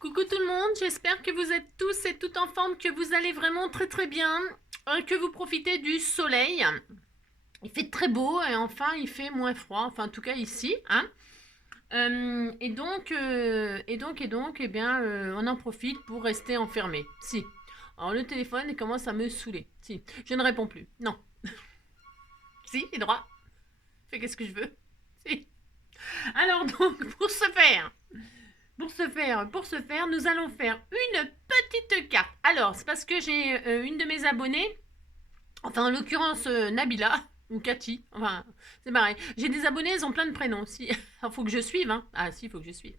Coucou tout le monde, j'espère que vous êtes tous et toutes en forme, que vous allez vraiment très très bien, que vous profitez du soleil. Il fait très beau et enfin il fait moins froid, enfin en tout cas ici. Hein. Eh bien, on en profite pour rester enfermé. Si. Alors le téléphone il commence à me saouler. Si. Je ne réponds plus. Non. Si, j'ai droit. Fais qu'est-ce que je veux. Si. Alors donc, pour ce faire, nous allons faire une petite carte. Alors, c'est parce que j'ai une de mes abonnées, enfin en l'occurrence Nabila ou Cathy, enfin c'est pareil. J'ai des abonnés, elles ont plein de prénoms. Si, il faut que je suive, hein. Ah si, il faut que je suive.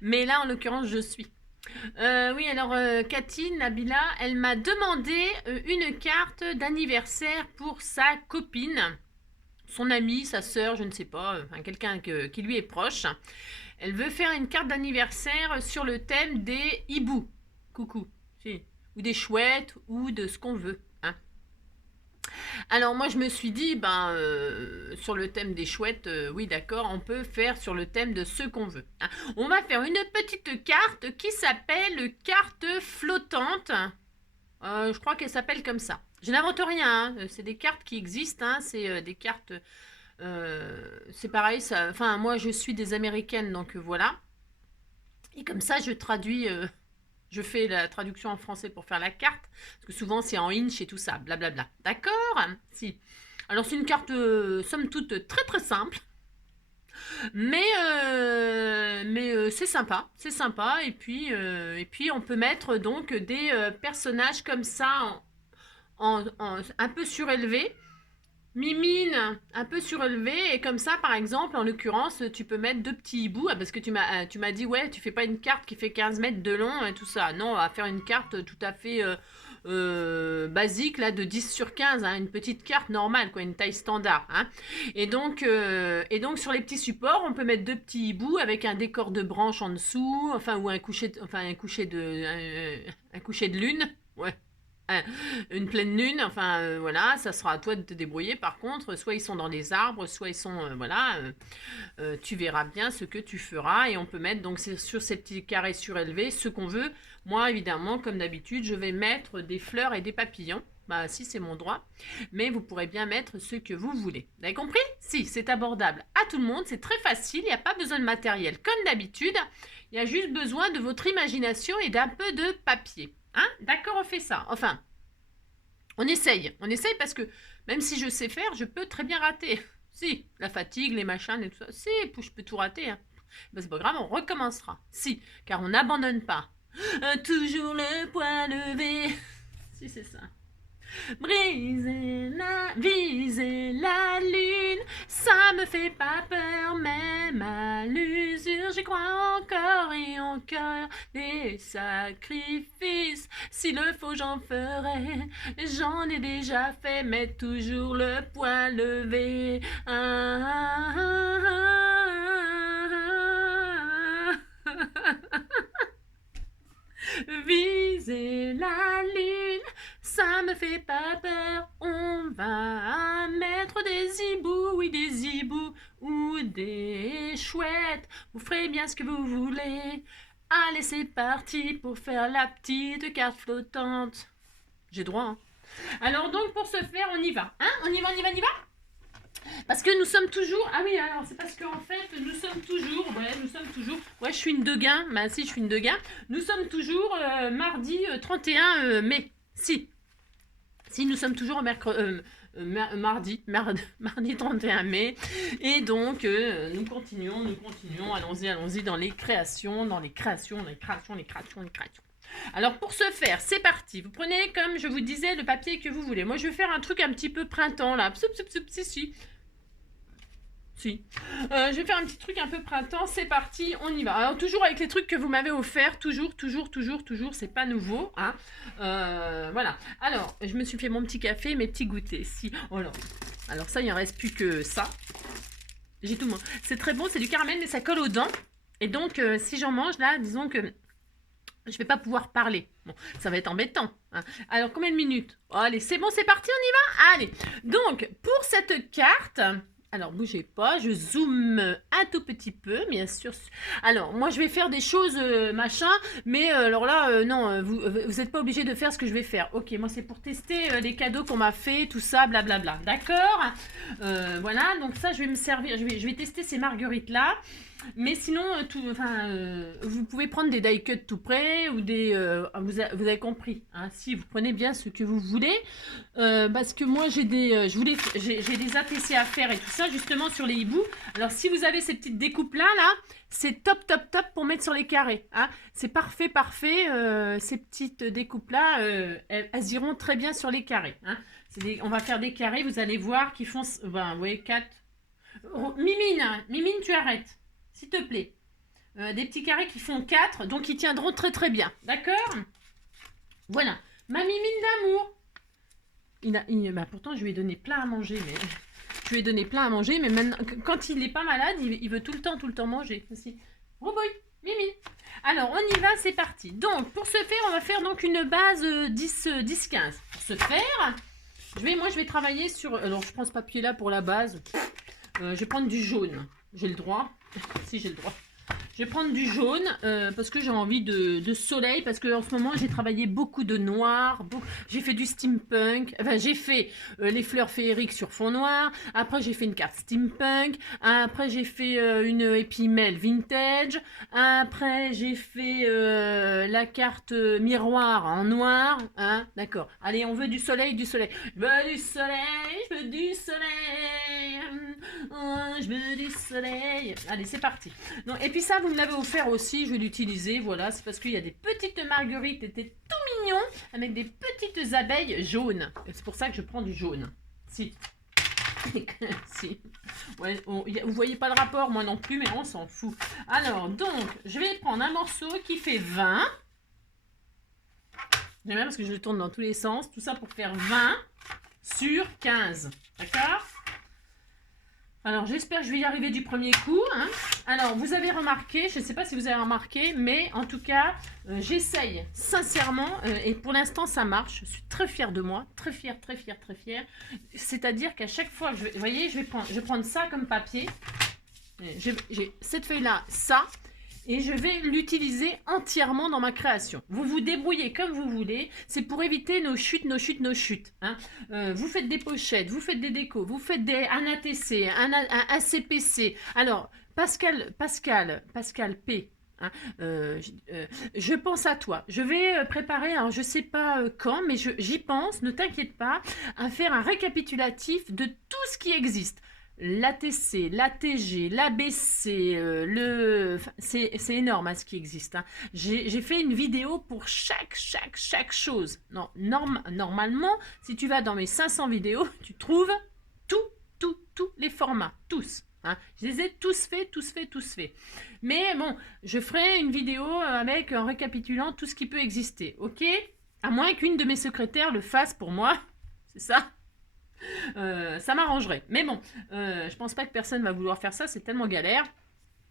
Mais là, en l'occurrence, je suis. Oui, alors Cathy, Nabila, elle m'a demandé une carte d'anniversaire pour sa copine, son amie, sa sœur, je ne sais pas, enfin quelqu'un qui lui est proche. Elle veut faire une carte d'anniversaire sur le thème des hiboux. Coucou. Si. Ou des chouettes, ou de ce qu'on veut. Hein. Alors moi je me suis dit, sur le thème des chouettes, oui d'accord, on peut faire sur le thème de ce qu'on veut. Hein. On va faire une petite carte qui s'appelle carte flottante. Je crois qu'elle s'appelle comme ça. Je n'invente rien, hein. C'est des cartes qui existent, hein. C'est des cartes... c'est pareil, ça, enfin moi je suis des américaines, donc voilà. Et comme ça, je fais la traduction en français pour faire la carte, parce que souvent c'est en inch et tout ça, blablabla. D'accord. Si. Alors c'est une carte, somme toute, très très simple, mais c'est sympa, et puis on peut mettre donc des personnages comme ça, un peu surélevés, mimine un peu surélevé, et comme ça par exemple en l'occurrence tu peux mettre deux petits hiboux, parce que tu m'as dit ouais tu fais pas une carte qui fait 15 mètres de long et tout ça, non on va faire une carte tout à fait basique là de 10 sur 15, hein, une petite carte normale quoi, une taille standard, hein. Et donc sur les petits supports on peut mettre deux petits hiboux avec un décor de branche en dessous, enfin ou un coucher un coucher de lune, ouais, une pleine lune, enfin voilà, ça sera à toi de te débrouiller. Par contre, soit ils sont dans les arbres, soit ils sont, tu verras bien ce que tu feras. Et on peut mettre donc sur ces petits carrés surélevés ce qu'on veut. Moi, évidemment, comme d'habitude, je vais mettre des fleurs et des papillons. Bah, si c'est mon droit, mais vous pourrez bien mettre ce que vous voulez. Vous avez compris? Si, c'est abordable à tout le monde, c'est très facile, il n'y a pas besoin de matériel comme d'habitude, il y a juste besoin de votre imagination et d'un peu de papier. Hein? D'accord, on fait ça. Enfin, on essaye parce que même si je sais faire, je peux très bien rater. Si, la fatigue, les machins et tout ça, si, je peux tout rater. Hein. Ben, c'est pas grave, on recommencera. Si, car on n'abandonne pas. Toujours le poing levé. Si, c'est ça. Viser la lune, ça me fait pas peur, même à l'usure, j'y crois encore et encore. Des sacrifices, s'il le faut, j'en ferai. J'en ai déjà fait, mais toujours le poing levé. Ah, ah, ah, ah. Viser la lune, ça me fait pas peur. On va mettre des hiboux, oui des hiboux, ou des chouettes. Vous ferez bien ce que vous voulez. Allez, c'est parti pour faire la petite carte flottante. J'ai droit, hein. Alors donc pour ce faire, on y va. Hein, on y va, on y va, on y va. Parce que nous sommes toujours... Ah oui, alors c'est parce qu'en fait, nous sommes toujours... Ouais, je suis une Deguin. Bah si, je suis une Deguin. Nous sommes toujours mardi 31 mai. Si. Si, nous sommes toujours mardi 31 mai. Et donc, nous continuons. Allons-y dans les créations, Alors, pour ce faire, c'est parti. Vous prenez, comme je vous disais, le papier que vous voulez. Moi, je vais faire un truc un petit peu printemps, là. Si. Je vais faire un petit truc un peu printemps, c'est parti, on y va. Alors toujours avec les trucs que vous m'avez offerts, toujours, c'est pas nouveau. Hein. Voilà. Alors, je me suis fait mon petit café, mes petits goûters. Si. Alors ça, il ne reste plus que ça. J'ai tout. C'est très bon, c'est du caramel, mais ça colle aux dents. Et donc, si j'en mange là, disons que je vais pas pouvoir parler. Bon, ça va être embêtant. Hein. Alors, combien de minutes? Allez, c'est bon, c'est parti, on y va. Allez. Donc, pour cette carte... Alors, bougez pas, je zoome un tout petit peu, bien sûr. Alors, moi, je vais faire des choses, machin, mais alors là, non, vous n'êtes pas obligé de faire ce que je vais faire. Ok, moi, c'est pour tester les cadeaux qu'on m'a fait, tout ça, blablabla. D'accord. Voilà, donc ça, je vais me servir, je vais tester ces marguerites-là. Mais sinon, vous pouvez prendre des die cuts tout près ou des. Vous avez compris. Hein, si vous prenez bien ce que vous voulez, parce que moi j'ai des, j'ai des ATC à faire et tout ça justement sur les hiboux. Alors si vous avez ces petites découpes là, c'est top top top pour mettre sur les carrés. Hein. C'est parfait parfait. Ces petites découpes là, elles iront très bien sur les carrés. Hein. On va faire des carrés. Vous allez voir qu'ils font, vous voyez 4. Oh, Mimine, tu arrêtes. S'il te plaît. Des petits carrés qui font 4, donc ils tiendront très très bien. D'accord. Voilà. Ma mimine d'amour. Bah, pourtant, je lui ai donné plein à manger. Mais maintenant, quand il n'est pas malade, il veut tout le temps manger. Oh boy, mimine. Alors, on y va, c'est parti. Donc, pour ce faire, on va faire donc une base 10-15. Pour ce faire, je vais travailler sur... Alors, je prends ce papier-là pour la base. Je vais prendre du jaune. J'ai le droit. Si, j'ai le droit. Je vais prendre du jaune parce que j'ai envie de soleil, parce que en ce moment j'ai travaillé beaucoup de noir, j'ai fait du steampunk, enfin j'ai fait les fleurs féeriques sur fond noir, après j'ai fait une carte steampunk, après j'ai fait une épimèle vintage, après j'ai fait la carte miroir en noir, hein, d'accord. Allez, on veut du soleil, Je veux du soleil, je veux du soleil, oh, je veux du soleil. Allez, c'est parti. Donc, et puis ça, vous me l'avez offert aussi, je vais l'utiliser, voilà, c'est parce qu'il y a des petites marguerites, étaient tout mignons, avec des petites abeilles jaunes. C'est pour ça que je prends du jaune. Si. Si. Ouais, vous voyez pas le rapport, moi non plus, mais on s'en fout. Alors, donc, je vais prendre un morceau qui fait 20. J'aime bien parce que je le tourne dans tous les sens. Tout ça pour faire 20 sur 15. D'accord ? Alors, j'espère que je vais y arriver du premier coup. Hein. Alors, vous avez remarqué, je ne sais pas si vous avez remarqué, mais en tout cas, j'essaye sincèrement, et pour l'instant, ça marche. Je suis très fière de moi, très fière. C'est-à-dire qu'à chaque fois que vous voyez, je vais prendre ça comme papier. J'ai cette feuille-là, ça. Et je vais l'utiliser entièrement dans ma création. Vous vous débrouillez comme vous voulez. C'est pour éviter nos chutes. Hein. Vous faites des pochettes, vous faites des décos, vous faites un ATC, un ACPC. Alors, Pascal P. Hein, je pense à toi. Je vais préparer, alors je ne sais pas quand, mais j'y pense, ne t'inquiète pas, à faire un récapitulatif de tout ce qui existe. L'ATC, l'ATG, l'ABC, c'est énorme hein, ce qui existe. Hein. J'ai fait une vidéo pour chaque chose. Non, normalement, si tu vas dans mes 500 vidéos, tu trouves tous les formats, tous. Hein. Je les ai tous faits. Mais bon, je ferai une vidéo avec en récapitulant tout ce qui peut exister, ok? À moins qu'une de mes secrétaires le fasse pour moi, c'est ça? Ça m'arrangerait. Mais bon, je pense pas que personne va vouloir faire ça, c'est tellement galère.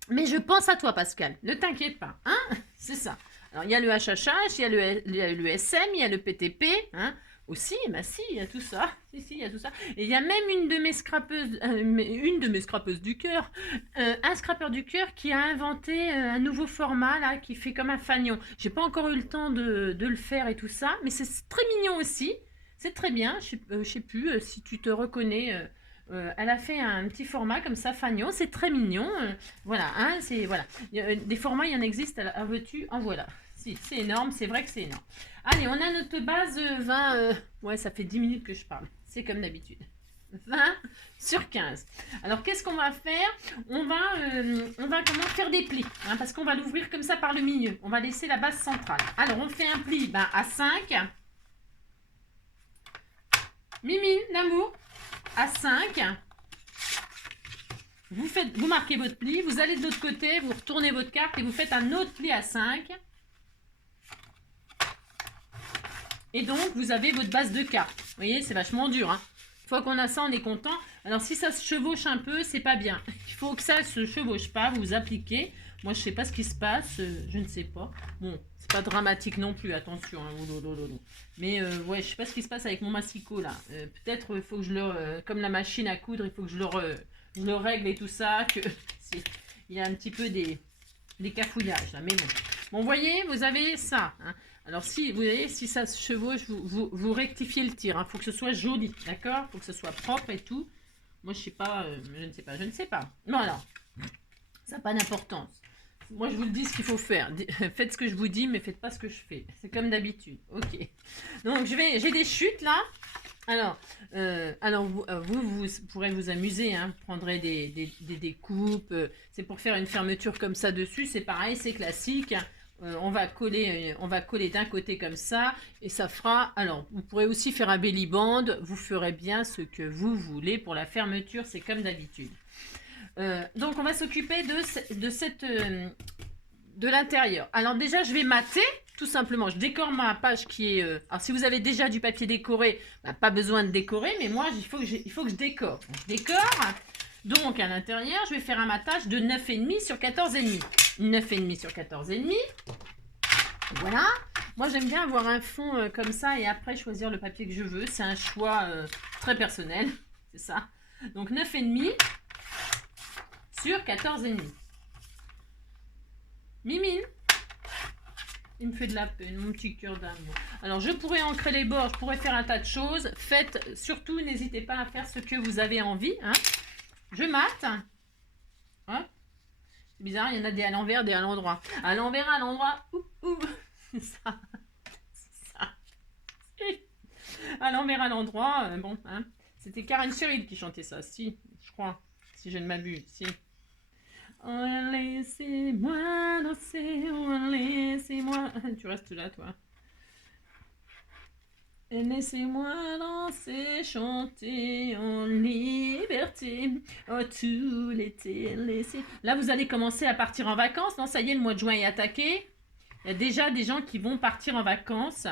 Mais je pense à toi, Pascal. Ne t'inquiète pas. Hein, c'est ça. Alors, il y a le HHH, il y a le SM, il y a le PTP. Hein, aussi, bah si, il y a tout ça. Si, il y a tout ça. Et il y a même une de mes scrapeuses du cœur, un scrapeur du cœur qui a inventé un nouveau format, là, qui fait comme un fanion. J'ai pas encore eu le temps de le faire et tout ça, mais c'est très mignon aussi. C'est très bien, je sais plus si tu te reconnais. Elle a fait un petit format comme ça, fagnon, c'est très mignon. Voilà, hein, voilà. Des formats, il y en existe, en veux-tu, en voilà. Si, c'est énorme, c'est vrai que c'est énorme. Allez, on a notre base 20. Ouais, ça fait 10 minutes que je parle. C'est comme d'habitude. 20 sur 15. Alors, qu'est-ce qu'on va faire? On va comment faire des plis, hein, parce qu'on va l'ouvrir comme ça par le milieu. On va laisser la base centrale. Alors, on fait un pli à 5. Mimine, l'amour, à 5. Vous marquez votre pli, vous allez de l'autre côté, vous retournez votre carte et vous faites un autre pli à 5. Et donc, vous avez votre base de cartes. Vous voyez, c'est vachement dur. Hein. Une fois qu'on a ça, on est content. Alors, si ça se chevauche un peu, c'est pas bien. Il faut que ça ne se chevauche pas, vous appliquez. Moi, je sais pas ce qui se passe, je ne sais pas. Bon, c'est pas dramatique non plus, attention. Hein. Mais ouais, je sais pas ce qui se passe avec mon massicot là. Peut-être il faut que je le, comme la machine à coudre, il faut que je je le règle et tout ça, que il y a un petit peu des cafouillages là, mais bon. Bon, vous voyez, vous avez ça. Hein. Alors, si vous voyez, si ça se chevauche, vous rectifiez le tir. Il faut que ce soit joli, d'accord? Il faut que ce soit propre et tout. Moi, je sais pas, je ne sais pas. Bon, alors, ça n'a pas d'importance. Moi, je vous le dis ce qu'il faut faire. Faites ce que je vous dis, mais faites pas ce que je fais. C'est comme d'habitude. Ok. Donc, j'ai des chutes là. Alors vous pourrez vous amuser, hein, vous prendrez des coupes, c'est pour faire une fermeture comme ça dessus, c'est pareil, c'est classique. On va coller d'un côté comme ça, et ça fera, alors vous pourrez aussi faire un belly band, vous ferez bien ce que vous voulez pour la fermeture, c'est comme d'habitude. Donc on va s'occuper de l'intérieur. Alors déjà je vais mater. Tout simplement, je décore ma page qui est... alors, si vous avez déjà du papier décoré, bah, pas besoin de décorer, mais moi, il faut que je décore. Donc, je décore. Donc, à l'intérieur, je vais faire un matage de 9,5 sur 14,5. 9,5 sur 14,5. Voilà. Moi, j'aime bien avoir un fond comme ça et après choisir le papier que je veux. C'est un choix très personnel. C'est ça. Donc, 9,5 sur 14,5. Mimine. Il me fait de la peine, mon petit cœur d'amour. Alors, je pourrais ancrer les bords, je pourrais faire un tas de choses. Faites, surtout, n'hésitez pas à faire ce que vous avez envie. Hein. Je mate. Hein. C'est bizarre, il y en a des à l'envers, des à l'endroit. À l'envers, à l'endroit. C'est ça. C'est ça. À l'envers, à l'endroit. Bon, hein. C'était Karen Cheryl qui chantait ça, si, je crois. Si je ne m'abuse, si. Oh, laissez-moi danser, oh, laissez-moi... Tu restes là, toi. Laissez-moi danser, chanter en liberté. Oh, tout l'été, laissez... Là, vous allez commencer à partir en vacances. Non, ça y est, le mois de juin est attaqué. Il y a déjà des gens qui vont partir en vacances.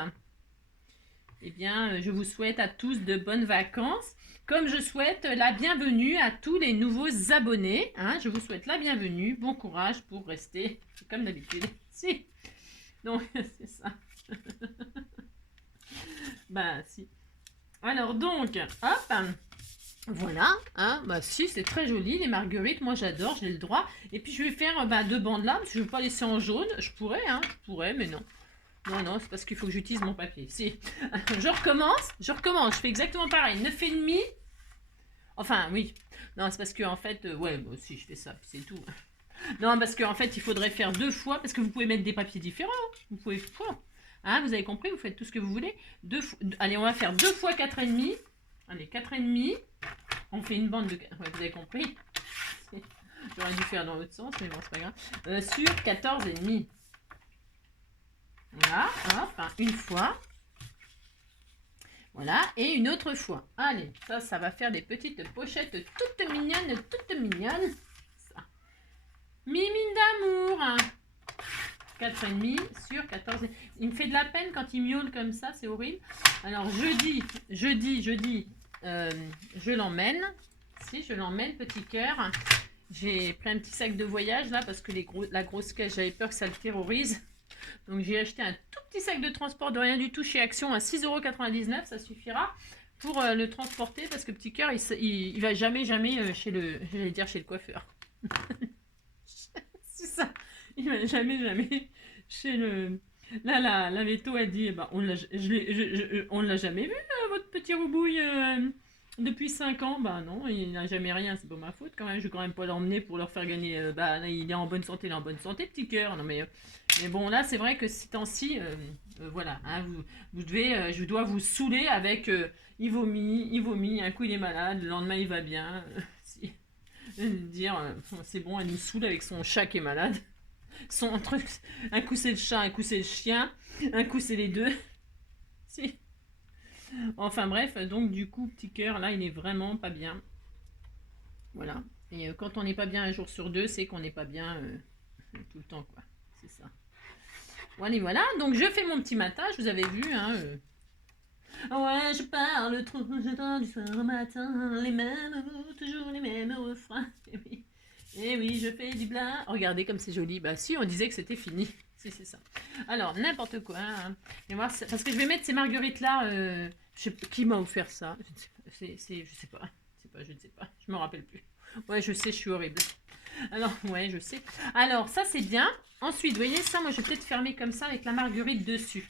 Eh bien, je vous souhaite à tous de bonnes vacances. Comme je souhaite la bienvenue à tous les nouveaux abonnés. Hein, je vous souhaite la bienvenue. Bon courage pour rester comme d'habitude. Si. Donc, c'est ça. Bah, si. Alors, donc, hop. Voilà. Hein, bah, si, c'est très joli. Les marguerites, moi, j'adore. J'ai le droit. Et puis, je vais faire deux bandes là. Parce que je ne veux pas laisser en jaune. Je pourrais, hein. Je pourrais, mais non. Non, c'est parce qu'il faut que j'utilise mon papier. Si. Je recommence. Je fais exactement pareil. 9,5. Enfin, oui. Non, c'est parce que, en fait, ouais, moi aussi, je fais ça, c'est tout. Non, parce qu'en fait, il faudrait faire 2 fois, parce que vous pouvez mettre des papiers différents. Vous pouvez, hein, vous avez compris, vous faites tout ce que vous voulez. Allez, on va faire 2 fois 4,5. Allez, 4,5. On fait une bande de... Ouais, vous avez compris. J'aurais dû faire dans l'autre sens, mais bon, c'est pas grave. Sur 14,5. Voilà, hop, une fois. Voilà, et une autre fois. Allez, ça va faire des petites pochettes toutes mignonnes. Ça. Mimine d'amour. Hein. 4,5 sur 14. Il me fait de la peine quand il miaule comme ça, c'est horrible. Alors, jeudi, je l'emmène. Si, je l'emmène, petit cœur. J'ai pris un petit sac de voyage, là, parce que la grosse caisse, j'avais peur que ça le terrorise. Donc j'ai acheté un tout petit sac de transport de rien du tout chez Action à 6,99 €, ça suffira pour le transporter parce que petit cœur il va jamais chez le coiffeur. C'est ça, il va jamais chez le... Là la veto a dit on ne l'a jamais vu votre petit roubouille depuis 5 ans. Bah non, il n'a jamais rien, c'est pas ma faute quand même, je vais quand même pas l'emmener pour leur faire gagner. Il est en bonne santé, petit cœur. Non mais bon, là, c'est vrai que ces temps-ci, voilà, hein, je dois vous saouler avec il vomit, un coup il est malade, le lendemain il va bien. C'est bon, elle nous saoule avec son chat qui est malade. Son truc, un coup c'est le chat, un coup c'est le chien, un coup c'est les deux. Si. Enfin bref, donc du coup, petit cœur, là, il est vraiment pas bien. Voilà. Et quand on n'est pas bien un jour sur 2, c'est qu'on n'est pas bien tout le temps, quoi. C'est ça. Voilà, donc je fais mon petit matage, vous avez vu, hein. Ouais, je parle trop, j'entends du soir au matin, les mêmes mots, toujours les mêmes refrains. Et oui, je fais du bla. Regardez comme c'est joli. Bah si, on disait que c'était fini. Si, c'est ça. Alors, n'importe quoi. Hein. Voir, parce que je vais mettre ces marguerites-là. Qui m'a offert ça? Je ne sais pas. Je ne sais pas. Je me rappelle plus. Ouais, je sais, je suis horrible. Alors, ouais, je sais. Alors, ça, c'est bien. Ensuite, vous voyez ça, moi, je vais peut-être fermer comme ça avec la marguerite dessus.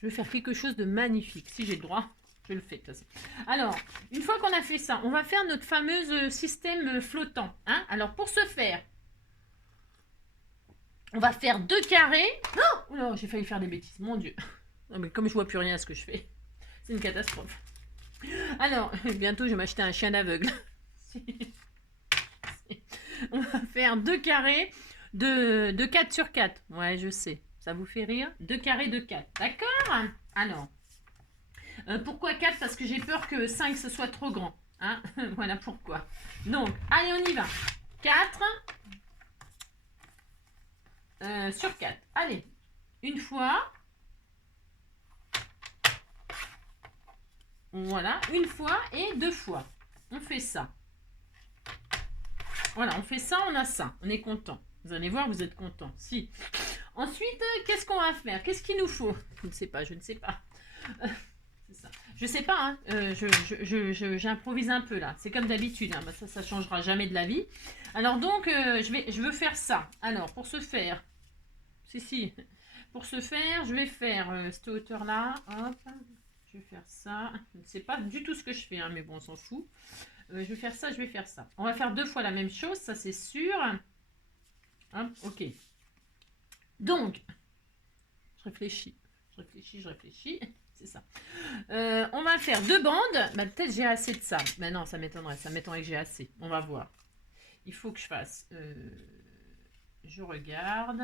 Je vais faire quelque chose de magnifique. Si j'ai le droit, je le fais de toute façon. Alors, une fois qu'on a fait ça, on va faire notre fameux système flottant. Hein. Alors, pour ce faire, on va faire 2 carrés. Oh non, j'ai failli faire des bêtises, mon Dieu. Non, mais comme je vois plus rien à ce que je fais, c'est une catastrophe. Alors, bientôt, je vais m'acheter un chien aveugle. On va faire 2 carrés de 4 sur 4. Ouais, je sais. Ça vous fait rire? 2 carrés de 4. D'accord? Alors, pourquoi 4? Parce que j'ai peur que 5 ce soit trop grand. Hein. Voilà pourquoi. Donc, allez, on y va. 4 sur 4. Allez, une fois. Voilà, une fois et 2 fois. On fait ça. Voilà, on fait ça, on a ça. On est content. Vous allez voir, vous êtes content. Si. Ensuite, qu'est-ce qu'on va faire? Qu'est-ce qu'il nous faut? Je ne sais pas, je ne sais pas. C'est ça. Je sais pas, hein. J'improvise un peu là. C'est comme d'habitude. Hein. Bah, ça ne changera jamais de la vie. Alors donc, je veux faire ça. Alors, pour ce faire, si. Pour ce faire, je vais faire cette hauteur-là. Hop. Je vais faire ça. Je ne sais pas du tout ce que je fais, hein, mais bon, on s'en fout. Je vais faire ça, je vais faire ça. On va faire 2 fois la même chose, ça c'est sûr. Hop, ok. Donc, je réfléchis. C'est ça. On va faire 2 bandes. Bah, peut-être j'ai assez de ça. Mais non, ça m'étonnerait. Ça m'étonnerait que j'ai assez. On va voir. Il faut que je fasse... je regarde.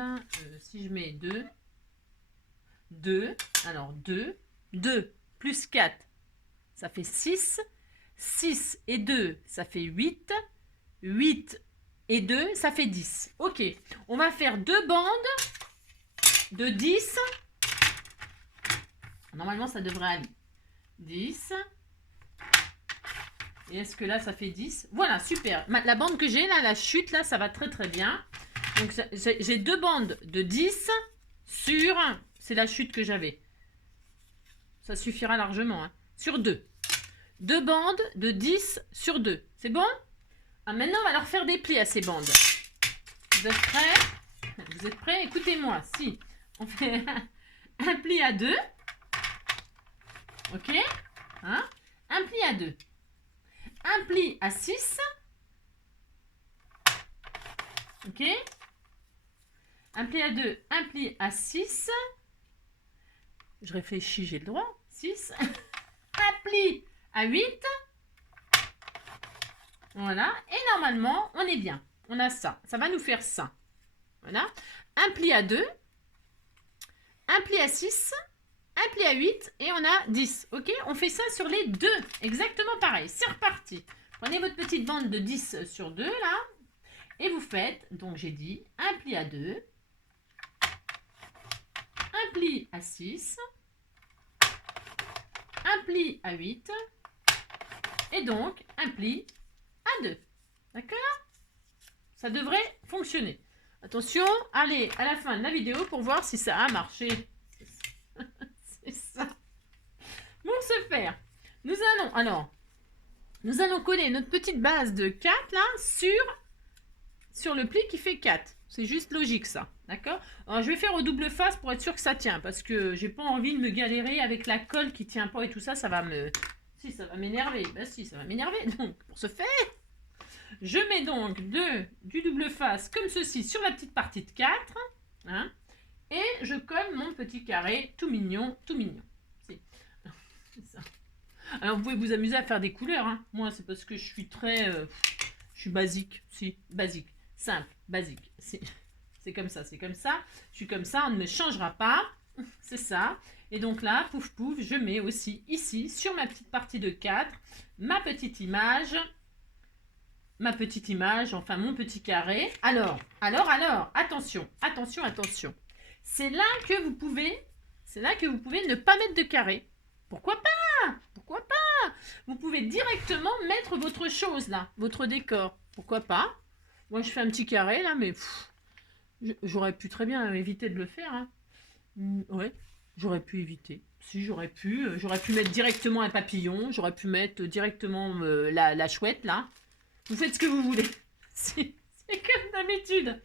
Si je mets 2. 2. Alors, 2. 2 plus 4. Ça fait 6. 6 et 2, ça fait 8. 8 et 2, ça fait 10. Ok, on va faire 2 bandes de 10. Normalement, ça devrait aller. 10. Et est-ce que là, ça fait 10? Voilà, super. La bande que j'ai, là, la chute, là, ça va très très bien. Donc, j'ai 2 bandes de 10 sur... C'est la chute que j'avais. Ça suffira largement. Hein, sur 2. 2 bandes de 10 sur 2. C'est bon? Ah, maintenant, on va leur faire des plis à ces bandes. Vous êtes prêts? Vous êtes prêts? Écoutez-moi. Si on fait un pli à 2. Ok? Hein? Un pli à 2. Un pli à 6. Ok? Un pli à 2. Un pli à 6. Je réfléchis, j'ai le droit. 6. Un pli à 8. Voilà. Et normalement, on est bien. On a ça. Ça va nous faire ça. Voilà. Un pli à 2. Un pli à 6. Un pli à 8. Et on a 10. Ok? On fait ça sur les deux. Exactement pareil. C'est reparti. Prenez votre petite bande de 10 sur 2 là. Et vous faites, donc j'ai dit, un pli à 2. Un pli à 6. Un pli à 8. Et donc, un pli à 2. D'accord? Ça devrait fonctionner. Attention, allez à la fin de la vidéo pour voir si ça a marché. C'est ça. Pour ce faire, nous allons coller notre petite base de 4 là sur le pli qui fait 4. C'est juste logique ça. D'accord? Alors je vais faire au double face pour être sûr que ça tient. Parce que j'ai pas envie de me galérer avec la colle qui tient pas et tout ça. Ça va me... Si, ça va m'énerver. Bah si, ça va m'énerver. Donc, pour ce faire, je mets donc du double face comme ceci sur la petite partie de 4. Hein, et je colle mon petit carré tout mignon, tout mignon. C'est ça. Alors, vous pouvez vous amuser à faire des couleurs. Hein. Moi, c'est parce que je suis très... je suis basique. Si, basique. Simple, basique. C'est comme ça, c'est comme ça. Je suis comme ça, on ne me changera pas. C'est ça. Et donc là, pouf pouf, je mets aussi ici, sur ma petite partie de 4, ma petite image, enfin mon petit carré. Alors, attention. C'est là que vous pouvez ne pas mettre de carré. Pourquoi pas? Vous pouvez directement mettre votre chose là, votre décor. Pourquoi pas? Moi, je fais un petit carré là, mais j'aurais pu très bien éviter de le faire. Hein. Ouais, j'aurais pu éviter. Si, j'aurais pu mettre directement un papillon. J'aurais pu mettre directement la chouette là. Vous faites ce que vous voulez. C'est comme d'habitude.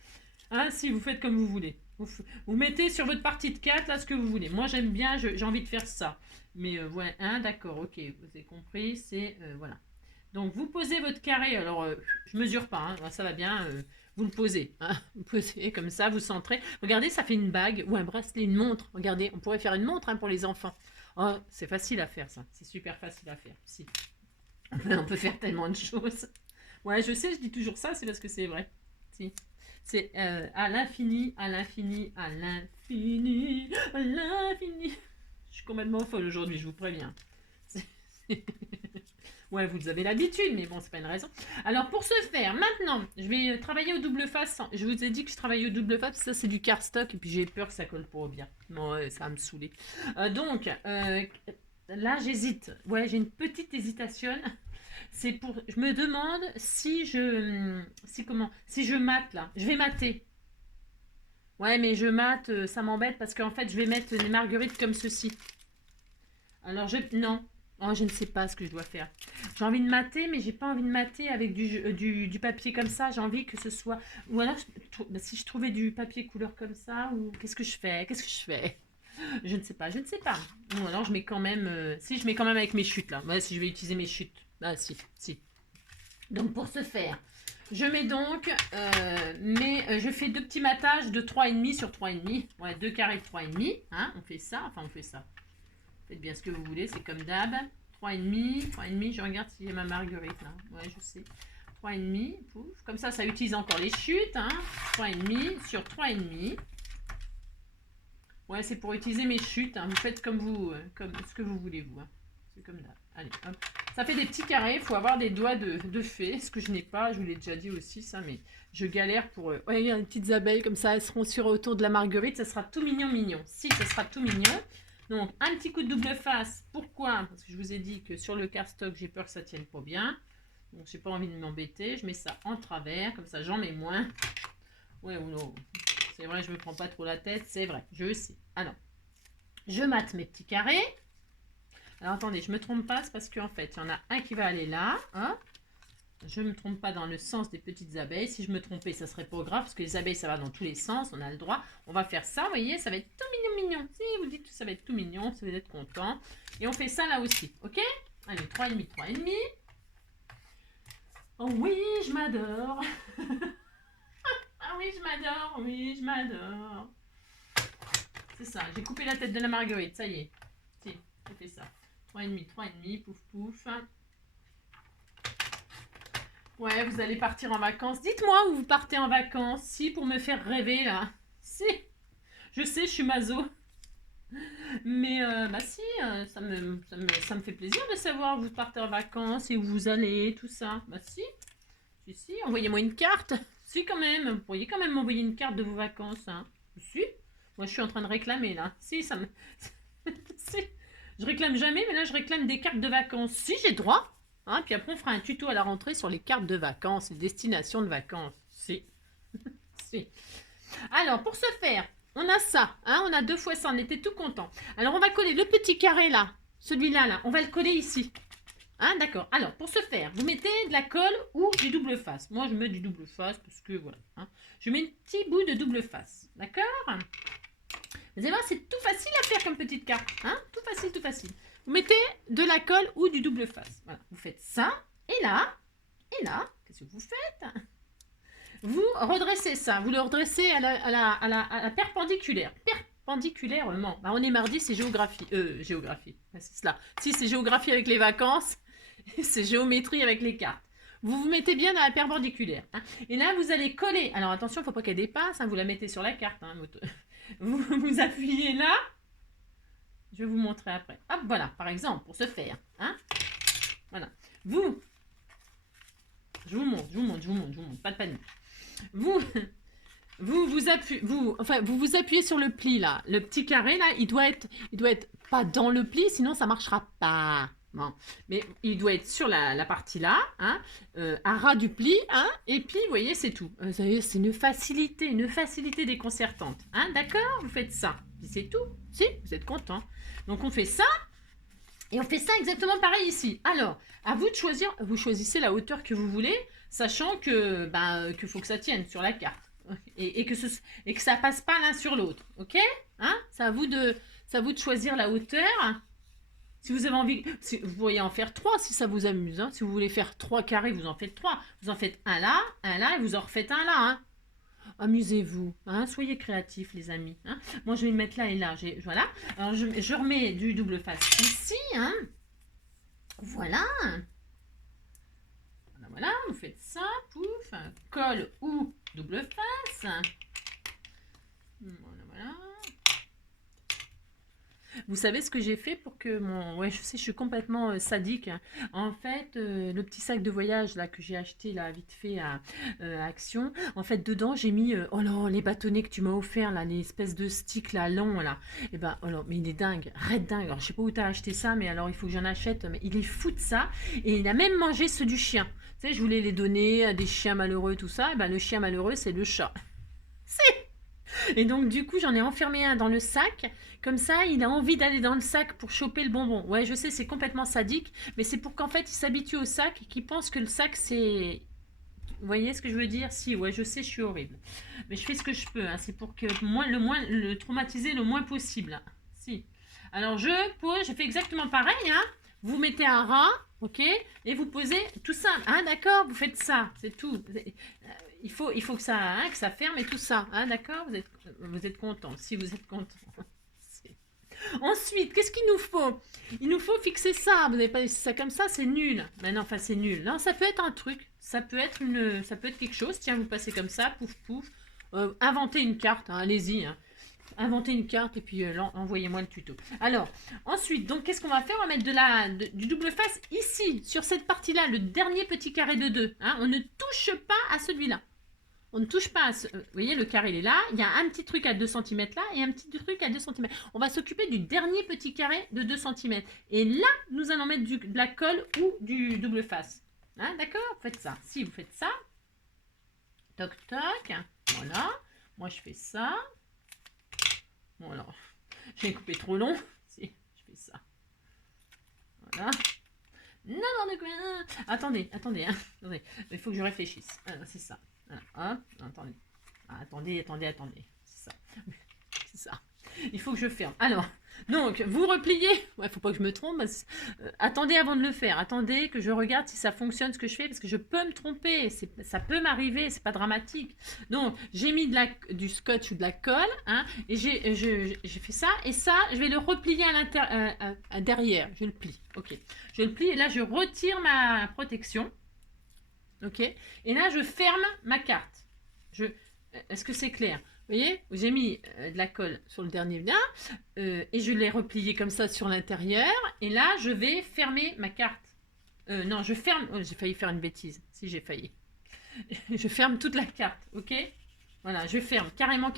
Hein, si, vous faites comme vous voulez. Vous mettez sur votre partie de 4, là, ce que vous voulez. Moi, j'aime bien, j'ai envie de faire ça. Mais, ouais, hein, d'accord, ok, vous avez compris, c'est, voilà. Donc, vous posez votre carré. Alors, je mesure pas, hein, ça va bien. Vous le posez, hein, vous posez comme ça, vous centrez. Regardez, ça fait une bague ou un bracelet, une montre. Regardez, on pourrait faire une montre hein, pour les enfants. Oh, c'est facile à faire, ça. C'est super facile à faire. Si. On peut faire tellement de choses. Ouais, je sais, je dis toujours ça, c'est parce que c'est vrai. Si. C'est à l'infini, à l'infini, à l'infini, à l'infini. Je suis complètement folle aujourd'hui, je vous préviens. Ouais, vous avez l'habitude, mais bon, c'est pas une raison. Alors, pour ce faire, maintenant, je vais travailler au double face. Je vous ai dit que je travaillais au double face, ça c'est du cardstock, et puis j'ai peur que ça colle pas bien. Non, ouais, ça va me saouler. Donc, là, j'hésite. Ouais, j'ai une petite hésitation. C'est pour, je me demande si je mate là. Je vais mater. Ouais, mais je mate, ça m'embête parce qu'en fait, je vais mettre les marguerites comme ceci. Alors, non. Oh, je ne sais pas ce que je dois faire. J'ai envie de mater, mais j'ai pas envie de mater avec du papier comme ça. J'ai envie que ce soit... Ou alors, si je trouvais du papier couleur comme ça, ou qu'est-ce que je fais? Qu'est-ce que je fais? Je ne sais pas, je ne sais pas. Ou alors, je mets quand même... si, je mets quand même avec mes chutes, là. Ouais, si je vais utiliser mes chutes. Ah, si, si. Donc, pour ce faire, je mets donc... je fais deux petits matages de 3,5 sur 3,5. Ouais, deux carrés de 3,5. Hein, on fait ça. Enfin, on fait ça. Faites bien ce que vous voulez, c'est comme d'hab. 3,5, je regarde s'il y a ma marguerite là. Ouais, je sais. 3,5, pouf. Comme ça utilise encore les chutes. Hein. 3,5 sur 3,5. Ouais, c'est pour utiliser mes chutes. Hein. Vous faites comme ce que vous voulez, vous. Hein. C'est comme d'hab. Allez, hop. Ça fait des petits carrés. Il faut avoir des doigts de fée. Ce que je n'ai pas, je vous l'ai déjà dit aussi, ça, mais je galère pour... Ouais, il y a des petites abeilles comme ça, elles seront sur autour de la marguerite. Ça sera tout mignon, mignon. Si, ça sera tout mignon. Donc, un petit coup de double face. Pourquoi? Parce que je vous ai dit que sur le cardstock, j'ai peur que ça tienne pas bien. Donc, j'ai pas envie de m'embêter. Je mets ça en travers. Comme ça, j'en mets moins. Ouais, ou non. C'est vrai, je me prends pas trop la tête. C'est vrai, je sais. Alors, je mate mes petits carrés. Alors, attendez, je me trompe pas. C'est parce qu'en fait, il y en a un qui va aller là. Hein. Je ne me trompe pas dans le sens des petites abeilles. Si je me trompais, ça serait pas grave, parce que les abeilles, ça va dans tous les sens, on a le droit. On va faire ça, vous voyez, ça va être tout mignon, mignon. Si vous dites que ça va être tout mignon, vous allez être content. Et on fait ça là aussi, ok? Allez, 3,5, 3,5. Oh oui, je m'adore. Ah oui, je m'adore, oui, je m'adore. C'est ça, j'ai coupé la tête de la marguerite, ça y est. Si, on fait ça. 3,5, 3,5, pouf, pouf. Ouais, vous allez partir en vacances. Dites-moi où vous partez en vacances. Si, pour me faire rêver, là. Si. Je sais, je suis maso. Mais, bah si, ça me fait plaisir de savoir où vous partez en vacances et où vous allez, tout ça. Bah si. Si, envoyez-moi une carte. Si, quand même. Vous pourriez quand même m'envoyer une carte de vos vacances. Hein. Si. Moi, je suis en train de réclamer, là. Si, ça me... si. Je réclame jamais, mais là, je réclame des cartes de vacances. Si, j'ai droit. Hein, puis après, on fera un tuto à la rentrée sur les cartes de vacances, les destinations de vacances. Si. Si. Alors, pour ce faire, on a ça. Hein, on a 2 fois ça. On était tout content. Alors, on va coller le petit carré là. Celui-là, là. On va le coller ici. Hein, d'accord. Alors, pour ce faire, vous mettez de la colle ou du double face. Moi, je mets du double face parce que, voilà. Hein, je mets un petit bout de double face. D'accord? Vous allez voir, c'est tout facile à faire comme petite carte. Hein, tout facile, tout facile. Vous mettez de la colle ou du double face. Voilà, vous faites ça. Et là, qu'est-ce que vous faites? Vous redressez ça. Vous le redressez à la perpendiculaire. Perpendiculairement. Bah, on est mardi, c'est géographie. Géographie. C'est cela. Si, c'est géographie avec les vacances. C'est géométrie avec les cartes. Vous vous mettez bien dans la perpendiculaire. Hein. Et là, vous allez coller. Alors, attention, il ne faut pas qu'elle dépasse. Hein, vous la mettez sur la carte. Hein, vous appuyez là. Je vais vous montrer après. Hop, voilà, par exemple, pour ce faire. Hein. Voilà. Je vous montre. Pas de panique. Vous vous appuyez sur le pli, là. Le petit carré, là, il doit être pas dans le pli, sinon ça marchera pas. Bon. Mais il doit être sur la partie là, hein, à ras du pli, hein, et puis, vous voyez, c'est tout. Vous savez, c'est une facilité déconcertante. Hein, d'accord? Vous faites ça. C'est tout. Si, vous êtes content. Donc, on fait ça. Et on fait ça exactement pareil ici. Alors, à vous de choisir. Vous choisissez la hauteur que vous voulez. sachant que qu'il faut que ça tienne sur la carte et que ça passe pas l'un sur l'autre, ok? Hein? C'est à vous de choisir la hauteur. Si vous avez envie, vous pourriez en faire 3 si ça vous amuse. Hein. Si vous voulez faire 3 carrés, vous en faites 3. Vous en faites un là, et vous en refaites un là. Hein. Amusez-vous, hein, soyez créatifs les amis. Hein. Moi je vais me mettre là et là. Voilà. Alors je remets du double face ici. Hein. Voilà. Voilà, vous faites ça, pouf, colle ou double face. Voilà. Vous savez ce que j'ai fait pour que mon... Ouais, je sais, je suis complètement sadique. En fait, le petit sac de voyage là que j'ai acheté là vite fait à Action, en fait, dedans, j'ai mis oh là, les bâtonnets que tu m'as offert là, les espèces de sticks là, longs là. Et ben, oh là, mais il est dingue, arrête dingue. Alors, je sais pas où tu as acheté ça, mais alors il faut que j'en achète. Mais il est fou de ça. Et il a même mangé ceux du chien. Tu sais, je voulais les donner à des chiens malheureux, tout ça. Et ben, le chien malheureux, c'est le chat. C'est... Et donc, du coup, j'en ai enfermé un dans le sac. Comme ça, il a envie d'aller dans le sac pour choper le bonbon. Ouais, je sais, c'est complètement sadique. Mais c'est pour qu'en fait, il s'habitue au sac et qu'il pense que le sac, c'est... Vous voyez ce que je veux dire? Si, ouais, je sais, je suis horrible. Mais je fais ce que je peux. Hein. C'est pour que le traumatiser le moins possible. Hein. Si. Alors, je pose, je fais exactement pareil. Hein. Vous mettez un rat, ok? Et vous posez tout ça. Hein, d'accord? Vous faites ça. C'est tout. Il faut que ça ferme et tout ça. Hein, d'accord? Vous êtes content. Si vous êtes content. Ensuite, qu'est-ce qu'il nous faut? Il nous faut fixer ça. Vous n'avez pas laissé ça comme ça, c'est nul. Mais non, enfin, c'est nul. Non, ça peut être un truc. Ça peut être quelque chose. Tiens, vous passez comme ça, pouf, pouf. Inventez une carte, hein, allez-y. Hein. Inventez une carte et puis envoyez-moi le tuto. Alors, ensuite, donc, qu'est-ce qu'on va faire? On va mettre du double face ici, sur cette partie-là, le dernier petit carré de 2. Hein. On ne touche pas à celui-là. On ne touche pas à ce... Vous voyez, le carré, il est là. Il y a un petit truc à 2 cm là et un petit truc à 2 cm. On va s'occuper du dernier petit carré de 2 cm. Et là, nous allons mettre de la colle ou du double face. Hein, d'accord? Faites ça. Si vous faites ça, toc, toc. Voilà. Moi, je fais ça. Voilà. J'ai coupé trop long. Si, je fais ça. Voilà. Non, attendez. Hein. Attendez. Il faut que je réfléchisse. C'est ça. Voilà. Attendez. Attendez. C'est ça. Il faut que je ferme. Alors, donc, vous repliez. Ouais, faut pas que je me trompe. Attendez avant de le faire. Attendez que je regarde si ça fonctionne ce que je fais parce que je peux me tromper. Ça peut m'arriver. C'est pas dramatique. Donc, j'ai mis du scotch ou de la colle. Hein, et j'ai fait ça. Et ça, je vais le replier à derrière. Je le plie. Ok. Je le plie et là, je retire ma protection. Ok. Et là, je ferme ma carte. Est-ce que c'est clair? Vous voyez, j'ai mis de la colle sur le dernier lien et je l'ai replié comme ça sur l'intérieur. Et là, je vais fermer ma carte. Non, je ferme. Oh, j'ai failli faire une bêtise. Si, j'ai failli. Je ferme toute la carte, ok? Voilà, je ferme carrément.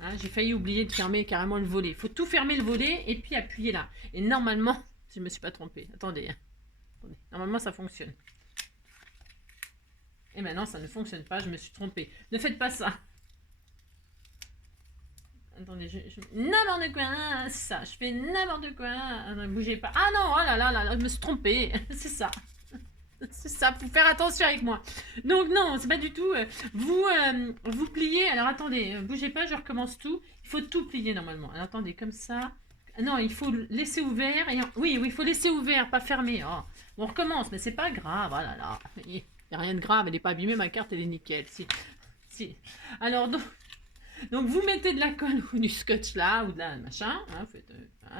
Hein, j'ai failli oublier de fermer carrément le volet. Il faut tout fermer le volet et puis appuyer là. Et normalement, je ne me suis pas trompée. Attendez. Normalement, ça fonctionne. Et maintenant, ça ne fonctionne pas. Je me suis trompée. Ne faites pas ça. Attendez, n'importe quoi, c'est ça, je fais n'importe quoi, ne bougez pas. Ah non, oh là, je me suis trompée, c'est ça. C'est ça, faut faire attention avec moi. Donc non, c'est pas du tout, vous pliez, alors attendez, bougez pas, je recommence tout. Il faut tout plier normalement. Alors attendez, comme ça. Non, il faut laisser ouvert, oui, il faut laisser ouvert, pas fermé. Oh. On recommence, mais c'est pas grave, oh là. Il n'y a rien de grave, elle n'est pas abîmée, ma carte, elle est nickel. Si. Alors, donc vous mettez de la colle ou du scotch là, ou de la machin, hein,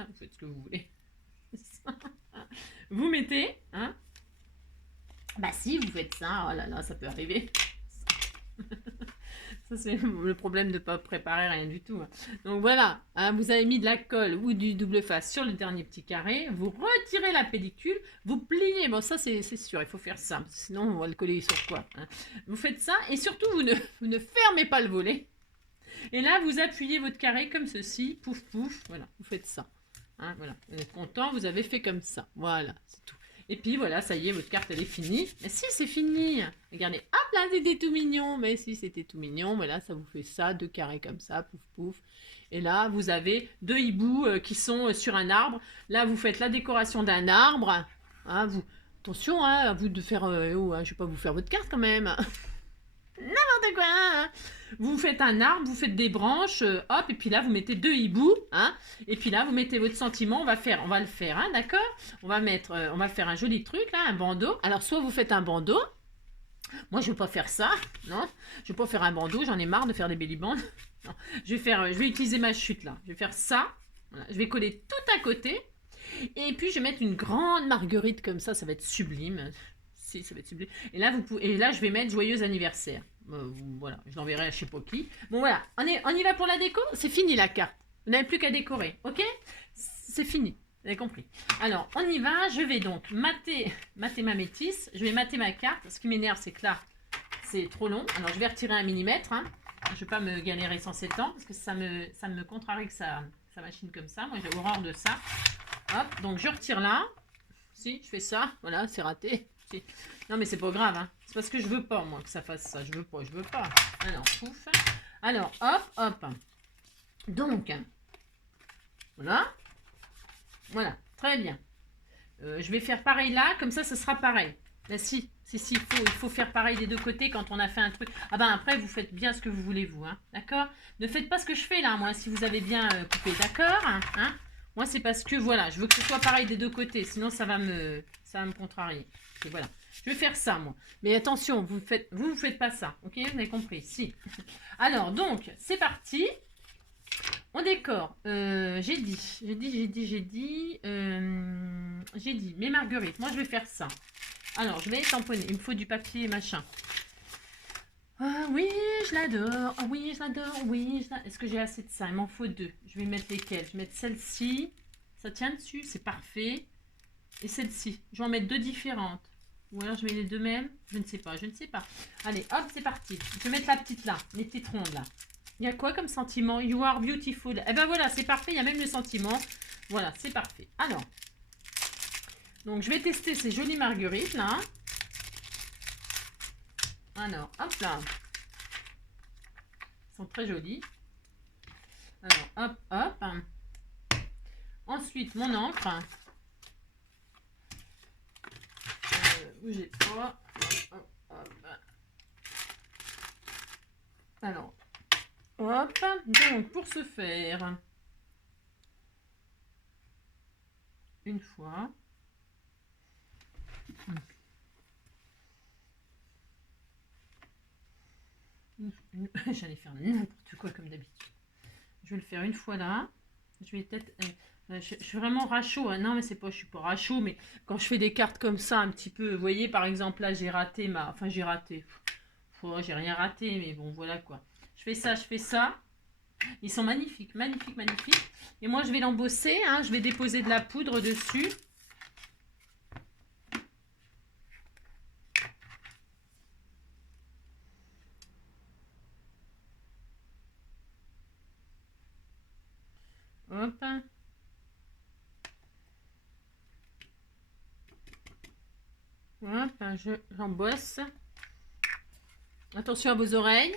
vous faites ce que vous voulez. Vous mettez, hein. Bah si, vous faites ça, oh là, ça peut arriver. Ça c'est le problème de ne pas préparer rien du tout. Donc voilà, hein, vous avez mis de la colle ou du double face sur le dernier petit carré, vous retirez la pellicule, vous pliez, bon ça c'est sûr, il faut faire ça, sinon on va le coller sur quoi, hein. Vous faites ça, et surtout vous ne fermez pas le volet. Et là, vous appuyez votre carré comme ceci, pouf, pouf, voilà, vous faites ça. Hein, voilà, vous êtes content, vous avez fait comme ça, voilà, c'est tout. Et puis voilà, ça y est, votre carte, elle est finie. Mais si, c'est fini. Regardez, hop là, c'était tout mignon. Mais si, c'était tout mignon. Voilà, ça vous fait ça, 2 carrés comme ça, pouf, pouf. Et là, vous avez 2 hiboux qui sont sur un arbre. Là, vous faites la décoration d'un arbre. Hein, Attention, hein, à vous de faire... oh, hein, je vais pas vous faire votre carte quand même. N'importe quoi, hein. Vous faites un arbre, vous faites des branches, hop, et puis là, vous mettez 2 hiboux, hein. Et puis là, vous mettez votre sentiment, on va le faire, hein, d'accord. On va faire un joli truc, là, un bandeau. Alors, soit vous faites un bandeau. Moi, je ne vais pas faire ça, non. Je ne vais pas faire un bandeau, j'en ai marre de faire des belly-bands. Non, je vais utiliser ma chute, là. Je vais faire ça. Voilà. Je vais coller tout à côté. Et puis, je vais mettre une grande marguerite comme ça va être sublime. Si, ça va être sublime. Et là, je vais mettre joyeux anniversaire. Voilà, je l'enverrai à je sais pas qui. Bon, voilà, on y va pour la déco. C'est fini la carte. Vous n'avez plus qu'à décorer, ok? C'est fini, vous avez compris. Alors, on y va. Je vais donc mater ma métisse. Je vais mater ma carte. Ce qui m'énerve, c'est que là, c'est trop long. Alors, je vais retirer 1 millimètre. Hein. Je ne vais pas me galérer sans 7 ans parce que ça me contrarie que ça machine comme ça. Moi, j'ai horreur de ça. Hop, donc je retire là. Si, je fais ça. Voilà, c'est raté. Si. Non, mais c'est pas grave. Hein. C'est parce que je veux pas, moi, que ça fasse ça. Je veux pas. Alors, pouf. Alors, hop, hop. Donc, voilà. Voilà, très bien. Je vais faire pareil là. Comme ça, ce sera pareil. Là, si, il faut faire pareil des deux côtés quand on a fait un truc. Ah ben après, vous faites bien ce que vous voulez, vous. Hein, d'accord? Ne faites pas ce que je fais là, moi, si vous avez bien coupé. D'accord? Hein. Moi, c'est parce que, voilà, je veux que ce soit pareil des deux côtés. Sinon, ça va me contrarier. Et voilà. Je vais faire ça, moi. Mais attention, vous faites pas ça. Ok? Vous avez compris? Si. Alors, donc, c'est parti. On décore. J'ai dit mes marguerites. Moi, je vais faire ça. Alors, je vais tamponner. Il me faut du papier machin. Ah oui, je l'adore. Ah oui, je l'adore. Oui, est-ce que j'ai assez de ça? Il m'en faut 2. Je vais mettre lesquelles? Je vais mettre celle-ci. Ça tient dessus, c'est parfait. Et celle-ci. Je vais en mettre 2 différentes. Ou alors je mets les 2 mêmes. Je ne sais pas. Allez, hop, c'est parti. Je vais mettre la petite là, les petites rondes là. Il y a quoi comme sentiment? You are beautiful. Eh ben voilà, c'est parfait. Il y a même le sentiment. Voilà, c'est parfait. Alors, donc je vais tester ces jolies marguerites là. Alors, hop là. Elles sont très jolies. Alors, hop, hop. Ensuite, mon encre. Bougez pas. Hop, hop. Alors, hop. Donc, pour ce faire, une fois. J'allais faire n'importe quoi comme d'habitude. Je vais le faire une fois là. Je vais peut-être... je suis vraiment rachot. Hein. Non, mais c'est pas... Je suis pas rachot, mais quand je fais des cartes comme ça, un petit peu... Vous voyez, par exemple, là, j'ai raté ma... Enfin, j'ai raté. J'ai rien raté, mais bon, voilà quoi. Je fais ça. Ils sont magnifiques, magnifiques, magnifiques. Et moi, je vais l'embosser. Hein. Je vais déposer de la poudre dessus. Hop. Hop, j'embosse. Attention à vos oreilles.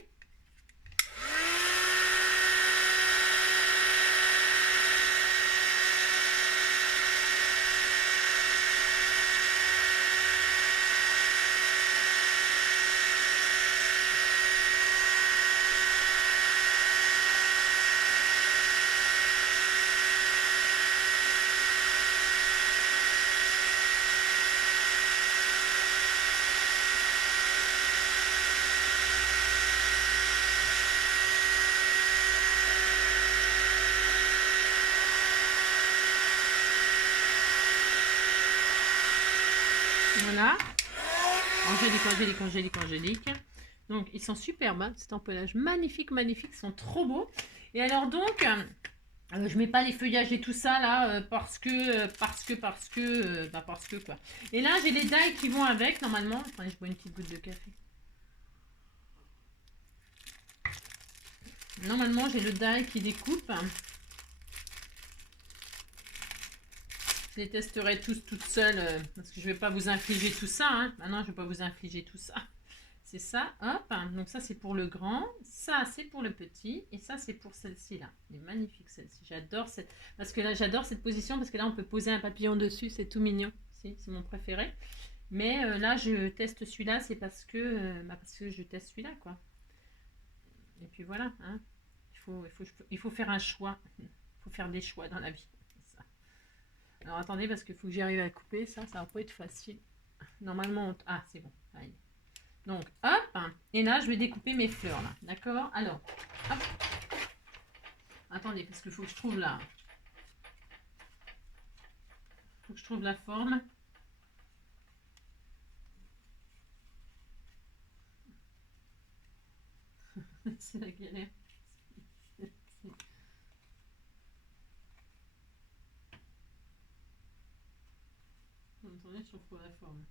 Voilà. Angélique. Donc, ils sont superbes, hein, cet empennage. Magnifique, magnifique. Ils sont trop beaux. Et alors, donc, je mets pas les feuillages et tout ça, là, parce que quoi. Et là, j'ai les dailles qui vont avec, normalement. Attendez, je bois une petite goutte de café. Normalement, j'ai le die qui découpe. Je les testerai tous toute seule parce que je ne vais pas vous infliger tout ça. Hein. Ah non, je ne vais pas vous infliger tout ça. C'est ça, hop. Donc ça, c'est pour le grand. Ça, c'est pour le petit. Et ça, c'est pour celle-ci là. Elle est magnifique celle-ci. J'adore cette... Parce que là, j'adore cette position parce que là, on peut poser un papillon dessus. C'est tout mignon. C'est mon préféré. Mais là, je teste celui-là, c'est parce que je teste celui-là, quoi. Et puis voilà, hein. Il faut faire un choix. Il faut faire des choix dans la vie. Ça. Alors attendez, parce qu'il faut que j'arrive à couper ça. Ça va pas être facile. Normalement, ah, c'est bon. Allez. Donc, hop. Et là, je vais découper mes fleurs, là. D'accord? Alors, hop. Attendez, parce qu'il faut que je trouve la... faut que je trouve la forme. C'est la galère. Attendez, je trouve la forme.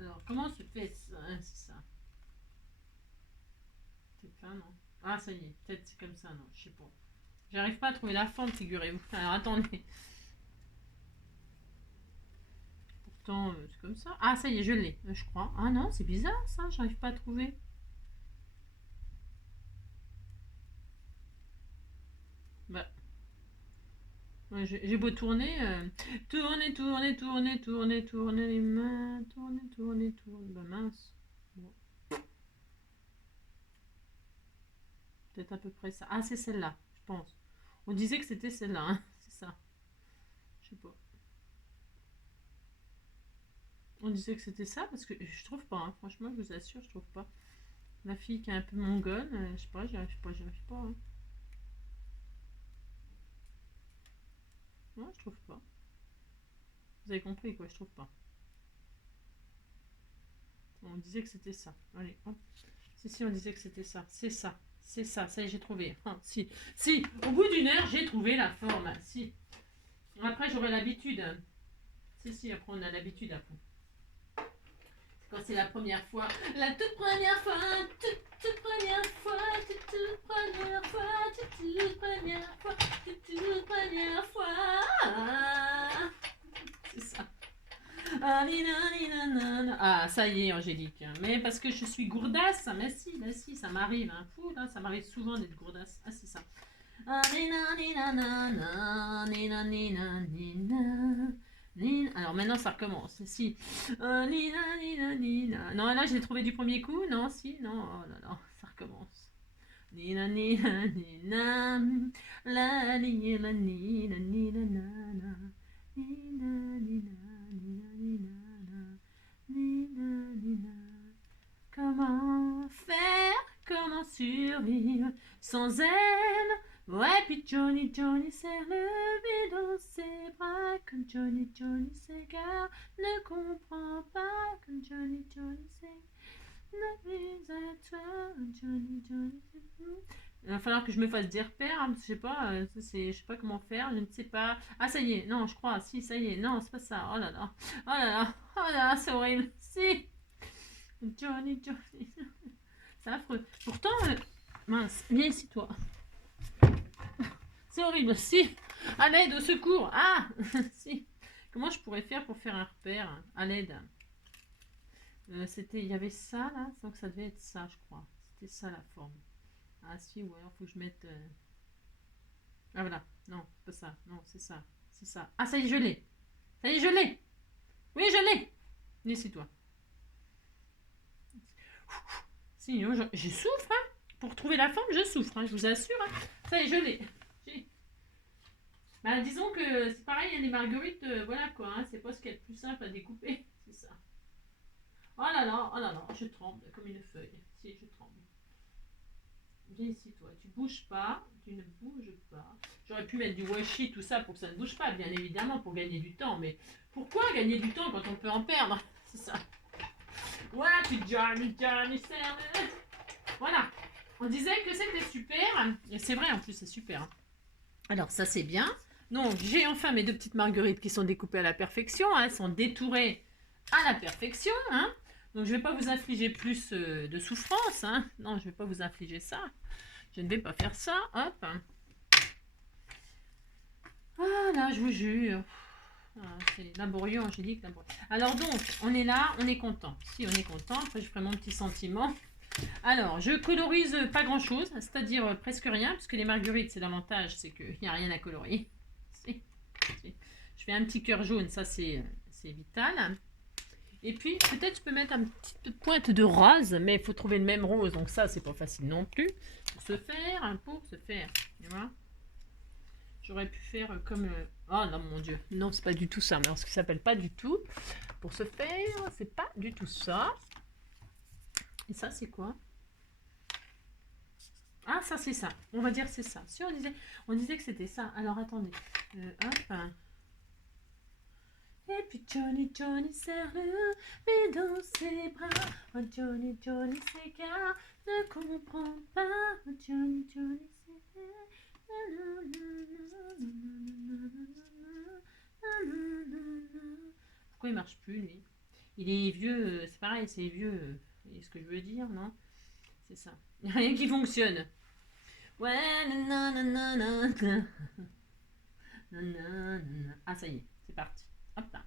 Alors, comment se fait ça? C'est ça. C'est pas, non? Ah, ça y est. Peut-être c'est comme ça, non? Je sais pas. J'arrive pas à trouver la forme, figurez-vous. Alors, attendez. Pourtant, c'est comme ça. Ah, ça y est, je l'ai, je crois. Ah non, c'est bizarre, ça. J'arrive pas à trouver. Bah... ouais, j'ai beau tourner, tourner, tourner, tourner, tourner, tourner les mains, tourner, tourner, tourner. Bah mince. Bon. Peut-être à peu près ça. Ah, c'est celle-là, je pense. On disait que c'était celle-là, hein. C'est ça. Je sais pas. On disait que c'était ça parce que je trouve pas, hein. Franchement, je vous assure, je trouve pas. La fille qui est un peu mongole, je sais pas, j'y arrive pas, hein. Non, je trouve pas. Vous avez compris quoi, je trouve pas. On disait que c'était ça. Allez, hop. Si, on disait que c'était ça. C'est ça. C'est ça. Ça y est, j'ai trouvé. Ah, si. Si. Au bout d'une heure, j'ai trouvé la forme. Si. Après, j'aurai l'habitude. Si, après, on a l'habitude après. Quand c'est la première fois. La toute première fois. Toute première fois. Toute première fois. Toute première fois. Toute première fois. C'est ça. Ah, ça y est, Angélique. Mais parce que je suis gourdasse. Mais si, ça m'arrive. Hein. Fou, là, ça m'arrive souvent d'être gourdasse. Ah, c'est ça. Alors maintenant, ça recommence. Si. Non, là, je l'ai trouvé du premier coup. Non, si, non. Oh là là, ça recommence. Nina, nina, nina. La, nina, nina, nina, nana. Nina, nina. Comment faire, comment survivre sans elle? Ouais, puis Johnny serre le bébé dans ses bras. Quand Johnny s'égare, ne comprend pas. Quand Johnny s'égare, ne plus à toi. Johnny il va falloir que je me fasse des repères, hein, je sais pas, je sais pas comment faire, je ne sais pas. Ah, ça y est, non, je crois, si, ça y est, non, c'est pas ça. Oh là là, oh là là, oh là là, c'est horrible. Si, Johnny, c'est affreux. Pourtant, mince, viens ici, toi. C'est horrible, si. À l'aide, au secours. Ah, si. Comment je pourrais faire pour faire un repère à l'aide? Il y avait ça là, donc ça devait être ça, je crois. C'était ça la forme. Ah si, ou alors faut que je mette... Ah voilà, non, c'est pas ça, non, c'est ça, c'est ça. Ah ça y est, je l'ai. Ça y est, je l'ai. Oui, je l'ai. Laissez toi. Si, je souffre, hein. Pour trouver la forme, je souffre, hein, je vous assure. Hein. Ça y est, je l'ai. Bah, disons que c'est pareil, il y a des marguerites, voilà quoi, hein, c'est pas ce qu'il y a de plus simple à découper, c'est ça. Oh là là, je tremble comme une feuille. Si, je tremble. Viens ici, toi. Tu bouges pas. Tu ne bouges pas. J'aurais pu mettre du washi, tout ça, pour que ça ne bouge pas, bien évidemment, pour gagner du temps. Mais pourquoi gagner du temps quand on peut en perdre? C'est ça. Voilà, tu Johnny, voilà. On disait que c'était super. Et c'est vrai, en plus, c'est super. Alors, ça, c'est bien. Donc, j'ai enfin mes deux petites marguerites qui sont découpées à la perfection. Hein. Elles sont détourées à la perfection. Hein. Donc, je ne vais pas vous infliger plus de souffrance. Hein. Non, je ne vais pas vous infliger ça. Je ne vais pas faire ça. Hop. Ah là, je vous jure. Ah, c'est laborieux, Angélique. Laborieux. Alors donc, on est là, on est content. Si, on est content. Après, je ferai mon petit sentiment. Alors, je colorise pas grand-chose, c'est-à-dire presque rien, puisque les marguerites, c'est l'avantage, c'est qu'il n'y a rien à colorier. Je fais un petit cœur jaune, ça c'est vital. Et puis peut-être je peux mettre une petite pointe de rose, mais il faut trouver le même rose, donc ça c'est pas facile non plus. Pour se faire, tu vois. J'aurais pu faire comme... Oh non mon dieu, non c'est pas du tout ça, mais ce qui s'appelle pas du tout. Pour se faire, c'est pas du tout ça. Et ça c'est quoi? Ah ça c'est ça, on va dire c'est ça. Si on disait que c'était ça, alors attendez. Hop. Et puis Johnny serre le mais dans ses bras. Oh Johnny s'égare, ne comprend pas. Oh Johnny s'égare. Pourquoi il marche plus lui? Il est vieux, c'est pareil, c'est vieux. Vous voyez ce que je veux dire, non? C'est ça. Il n'y a rien qui fonctionne. Ouais, ah ça y est, c'est parti. Hop là.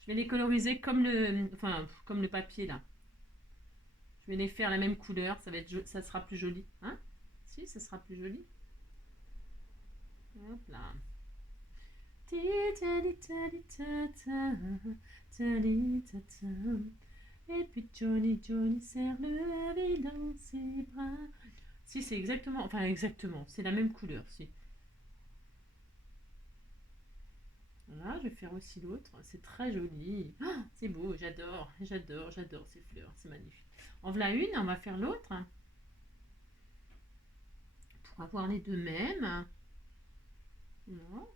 Je vais les coloriser comme le papier là. Je vais les faire la même couleur, ça sera plus joli. Hein? Si, ça sera plus joli. Hop là. Et puis Johnny serre le lit dans ses bras. Si, c'est exactement, c'est la même couleur, si. Voilà, je vais faire aussi l'autre. C'est très joli. Oh, c'est beau, j'adore ces fleurs. C'est magnifique. En voilà une, on va faire l'autre. Pour avoir les deux mêmes. Voilà.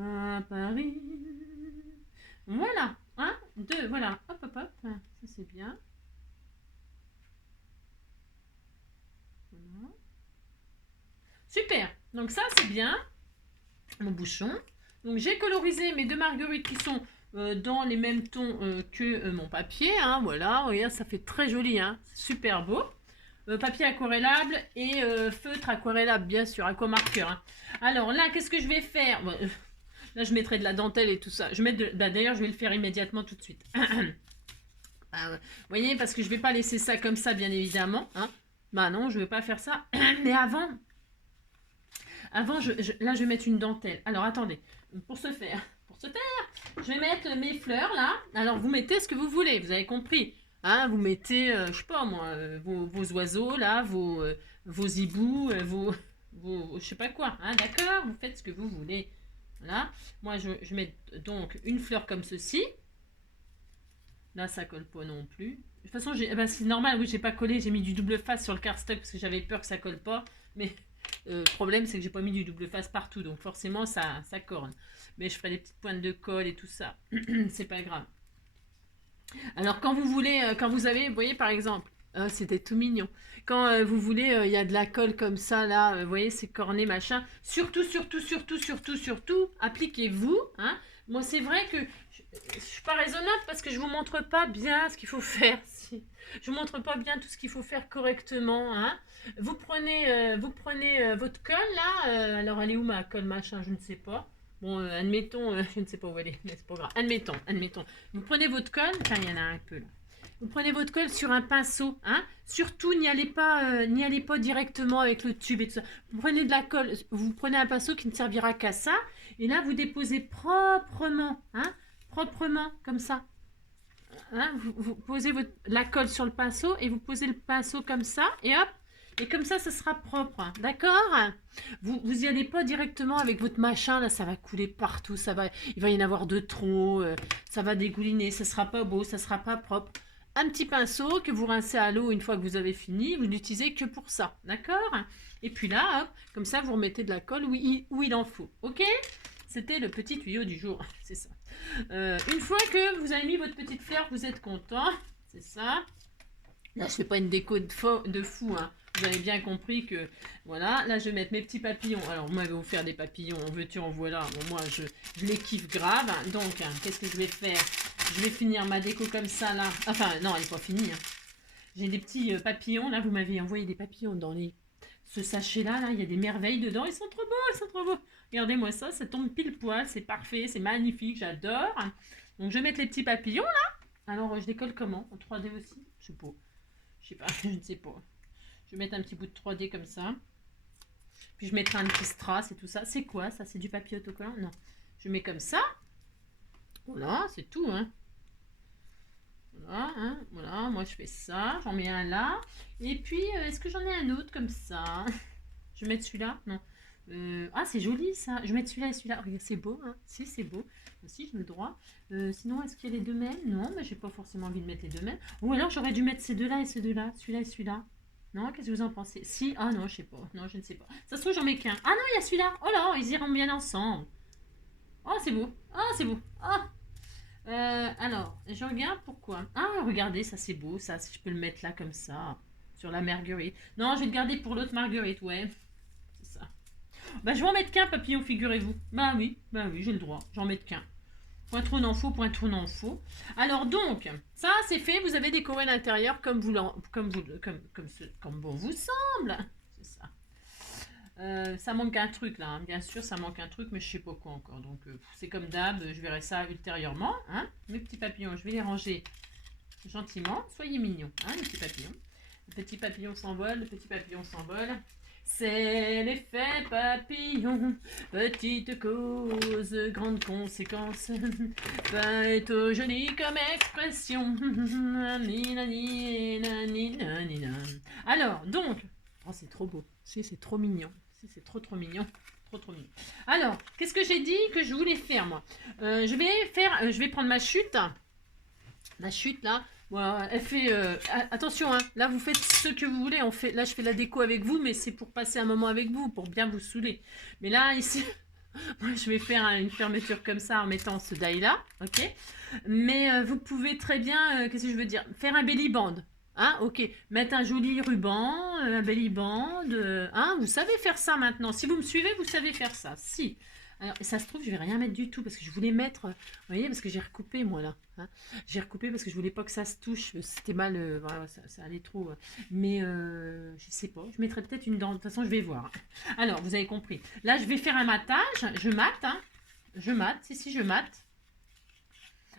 À Paris. Voilà, 1, 2, voilà, hop, hop, hop, ça c'est bien. Voilà. Super, donc ça c'est bien, mon bouchon. Donc j'ai colorisé mes deux marguerites qui sont dans les mêmes tons que mon papier, hein, voilà, regarde, ça fait très joli, hein, super beau. Papier aquarellable et feutre aquarellable, bien sûr, aquamarqueur. Hein. Alors là, qu'est-ce que je vais faire? Là, je mettrai de la dentelle et tout ça. D'ailleurs, je vais le faire immédiatement tout de suite. Vous voyez, parce que je ne vais pas laisser ça comme ça, bien évidemment. Hein. Bah non, je ne vais pas faire ça. Mais avant là, je vais mettre une dentelle. Alors, attendez. Pour ce faire, je vais mettre mes fleurs, là. Alors, vous mettez ce que vous voulez, vous avez compris. Hein, vous mettez, je sais pas moi, vos oiseaux, là, vos hiboux, je sais pas quoi. Hein, d'accord? Vous faites ce que vous voulez. Voilà. Moi, je mets donc une fleur comme ceci. Là, ça colle pas non plus. De toute façon, c'est normal, oui, j'ai pas collé. J'ai mis du double face sur le cardstock parce que j'avais peur que ça colle pas. Mais le problème, c'est que j'ai pas mis du double face partout. Donc, forcément, ça corne. Mais je ferai des petites pointes de colle et tout ça. C'est pas grave. Alors, quand vous voulez, quand vous avez, vous voyez, par exemple, c'était tout mignon. Quand vous voulez, il y a de la colle comme ça, là, vous voyez, c'est corné, machin. Surtout, appliquez-vous. Hein. Moi, c'est vrai que je suis pas raisonnable parce que je vous montre pas bien ce qu'il faut faire. Je vous montre pas bien tout ce qu'il faut faire correctement. Hein. Vous prenez votre colle, là. Alors, elle est où ma colle, machin, je ne sais pas. Bon, admettons, je ne sais pas où elle est, mais c'est pas grave. Admettons. Vous prenez votre colle, enfin, il y en a un peu là. Vous prenez votre colle sur un pinceau, hein. Surtout, n'y allez pas directement avec le tube et tout ça. Vous prenez de la colle, vous prenez un pinceau qui ne servira qu'à ça, et là, vous déposez proprement, hein, proprement, comme ça. Hein, vous posez la colle sur le pinceau, et vous posez le pinceau comme ça, et hop, et comme ça, ça sera propre, d'accord? Vous y allez pas directement avec votre machin, là, ça va couler partout, il va y en avoir de trop, ça va dégouliner, ça sera pas beau, ça sera pas propre. Un petit pinceau que vous rincez à l'eau une fois que vous avez fini, vous n'utilisez que pour ça, d'accord? Et puis là, hop, comme ça, vous remettez de la colle où il en faut, ok? C'était le petit tuyau du jour, c'est ça. Une fois que vous avez mis votre petite fleur, vous êtes content, c'est ça. Là, je fais pas une déco de fou, hein. Vous avez bien compris que, voilà, là, je vais mettre mes petits papillons. Alors, moi, je vais vous faire des papillons, en veux-tu, en voilà. Bon, moi, je les kiffe grave. Donc, hein, qu'est-ce que je vais faire? Je vais finir ma déco comme ça, là. Enfin, non, elle n'est pas finie. Hein. J'ai des petits papillons, là, vous m'avez envoyé des papillons dans les Ce sachet-là, là, il y a des merveilles dedans. Ils sont trop beaux, ils sont trop beaux. Regardez-moi ça, ça tombe pile poil. C'est parfait, c'est magnifique, j'adore. Donc, je vais mettre les petits papillons, là. Alors, je les colle comment? En 3D aussi? Je sais pas. Je sais pas, je ne sais pas. Je vais mettre un petit bout de 3D comme ça. Puis, je mettrai un petit strass et tout ça. C'est quoi, ça? C'est du papier autocollant? Non. Je mets comme ça. Voilà, c'est tout, hein. Voilà, hein, voilà, moi je fais ça, j'en mets un là. Et puis, est-ce que j'en ai un autre comme ça? Je vais mettre celui-là? Non. Ah, c'est joli ça. Je vais mettre celui-là et celui-là. Regarde, c'est beau, hein? Si, c'est beau. Si, j'ai le droit. Sinon, est-ce qu'il y a les deux mêmes? Non, mais j'ai pas forcément envie de mettre les deux mêmes. Ou alors, j'aurais dû mettre ces deux-là et ces deux-là. Celui-là et celui-là. Non, qu'est-ce que vous en pensez? Si, ah non, je sais pas. Non, je ne sais pas. Ça se trouve, j'en mets qu'un. Ah non, il y a celui-là. Oh là, ils iront bien ensemble. Oh, c'est beau. Ah, c'est beau. Ah. Alors, je regarde pourquoi. Ah, regardez, ça c'est beau, ça. Si je peux le mettre là comme ça, sur la marguerite. Non, je vais le garder pour l'autre marguerite, ouais. C'est ça. Bah, je vais en mettre qu'un papillon, figurez-vous. Bah oui, j'ai le droit. J'en mets qu'un. Point trop n'en faut, point trop n'en faut. Alors donc, ça c'est fait. Vous avez décoré l'intérieur comme bon vous semble. C'est ça. Ça manque un truc là, hein. Bien sûr ça manque un truc mais je sais pas quoi encore, donc c'est comme d'hab, je verrai ça ultérieurement, hein. Mes petits papillons, je vais les ranger gentiment, soyez mignons, hein, les petits papillons. Le petit papillon s'envole, le petit papillon s'envole. C'est l'effet papillon, petite cause, grande conséquence. Va être joli comme expression. Alors, donc, oh, c'est trop beau, c'est trop mignon. C'est trop mignon. Trop mignon. Alors, qu'est-ce que j'ai dit que je voulais faire, moi? Je vais prendre ma chute. La chute, là. Voilà, elle fait... attention, hein, là, vous faites ce que vous voulez. Là, je fais la déco avec vous, mais c'est pour passer un moment avec vous, pour bien vous saouler. Mais là, ici... Moi, je vais faire une fermeture comme ça en mettant ce die-là, ok? Mais vous pouvez très bien... qu'est-ce que je veux dire? Faire un belly band. Hein, ok, mettre un joli ruban, un belly band, hein, vous savez faire ça maintenant. Si vous me suivez, vous savez faire ça. Si. Alors, ça se trouve, je vais rien mettre du tout parce que je voulais mettre, vous voyez, parce que j'ai recoupé moi là. Hein. J'ai recoupé parce que je voulais pas que ça se touche. C'était mal, voilà, ça allait trop. Mais je sais pas, je mettrai peut-être une dent. De toute façon, je vais voir. Alors, vous avez compris. Là, je vais faire un matage. Je mate, hein. Je mate. Si, je mate.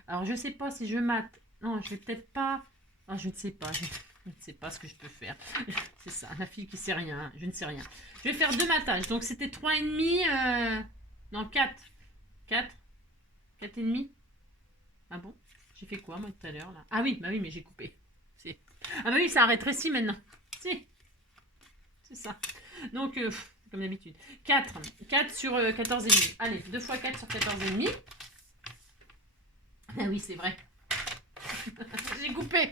Alors, je sais pas si je mate. Non, je vais peut-être pas. Ah, je ne sais pas. Je ne sais pas ce que je peux faire. C'est ça, la fille qui sait rien. Hein. Je ne sais rien. Je vais faire 2 matages. Donc, c'était 3,5. Non, 4. 4. 4,5. Ah bon? J'ai fait quoi, moi, tout à l'heure, là? Ah oui, bah oui, mais j'ai coupé. Ah bah oui, ça a rétréci maintenant. Si. C'est ça. Donc, comme d'habitude. 4. 4 sur 14,5. Allez, 2 fois 4 sur 14,5. Ah oui, c'est vrai. J'ai coupé.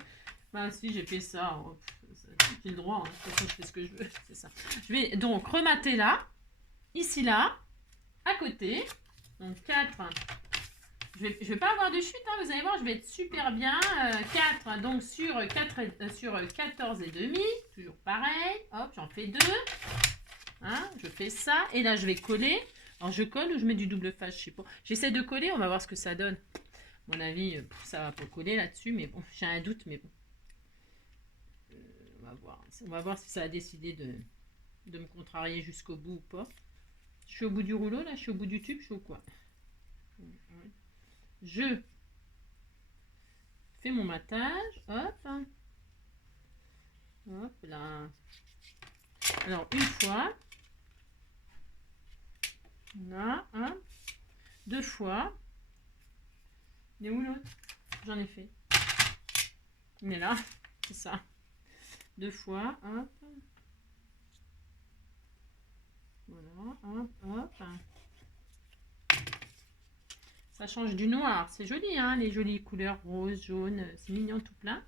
Bah si, j'ai fait ça. Oh, j'ai le droit, hein. De toute façon, je fais ce que je veux. C'est ça. Je vais donc remater là. Ici, là. À côté. Donc 4. Je vais pas avoir de chute, hein, vous allez voir, je vais être super bien. 4, donc sur 14 et demi. Toujours pareil. Hop, j'en fais 2. Hein, je fais ça. Et là, je vais coller. Alors, je colle ou je mets du double face, je sais pas. J'essaie de coller, on va voir ce que ça donne. À mon avis, ça va pas coller là-dessus, mais bon, j'ai un doute, mais bon. On va voir si ça a décidé de me contrarier jusqu'au bout ou pas. Je suis au bout du rouleau, là, je suis au bout du tube, je suis au quoi? Je fais mon matage, hop. Hop là. Alors, une fois. Là, hop. 2 fois. Il est où l'autre? J'en ai fait. Il est là, c'est ça. 2 fois, hop. Voilà, hop, hop. Ça change du noir. C'est joli, hein, les jolies couleurs rose, jaune. C'est mignon tout plein.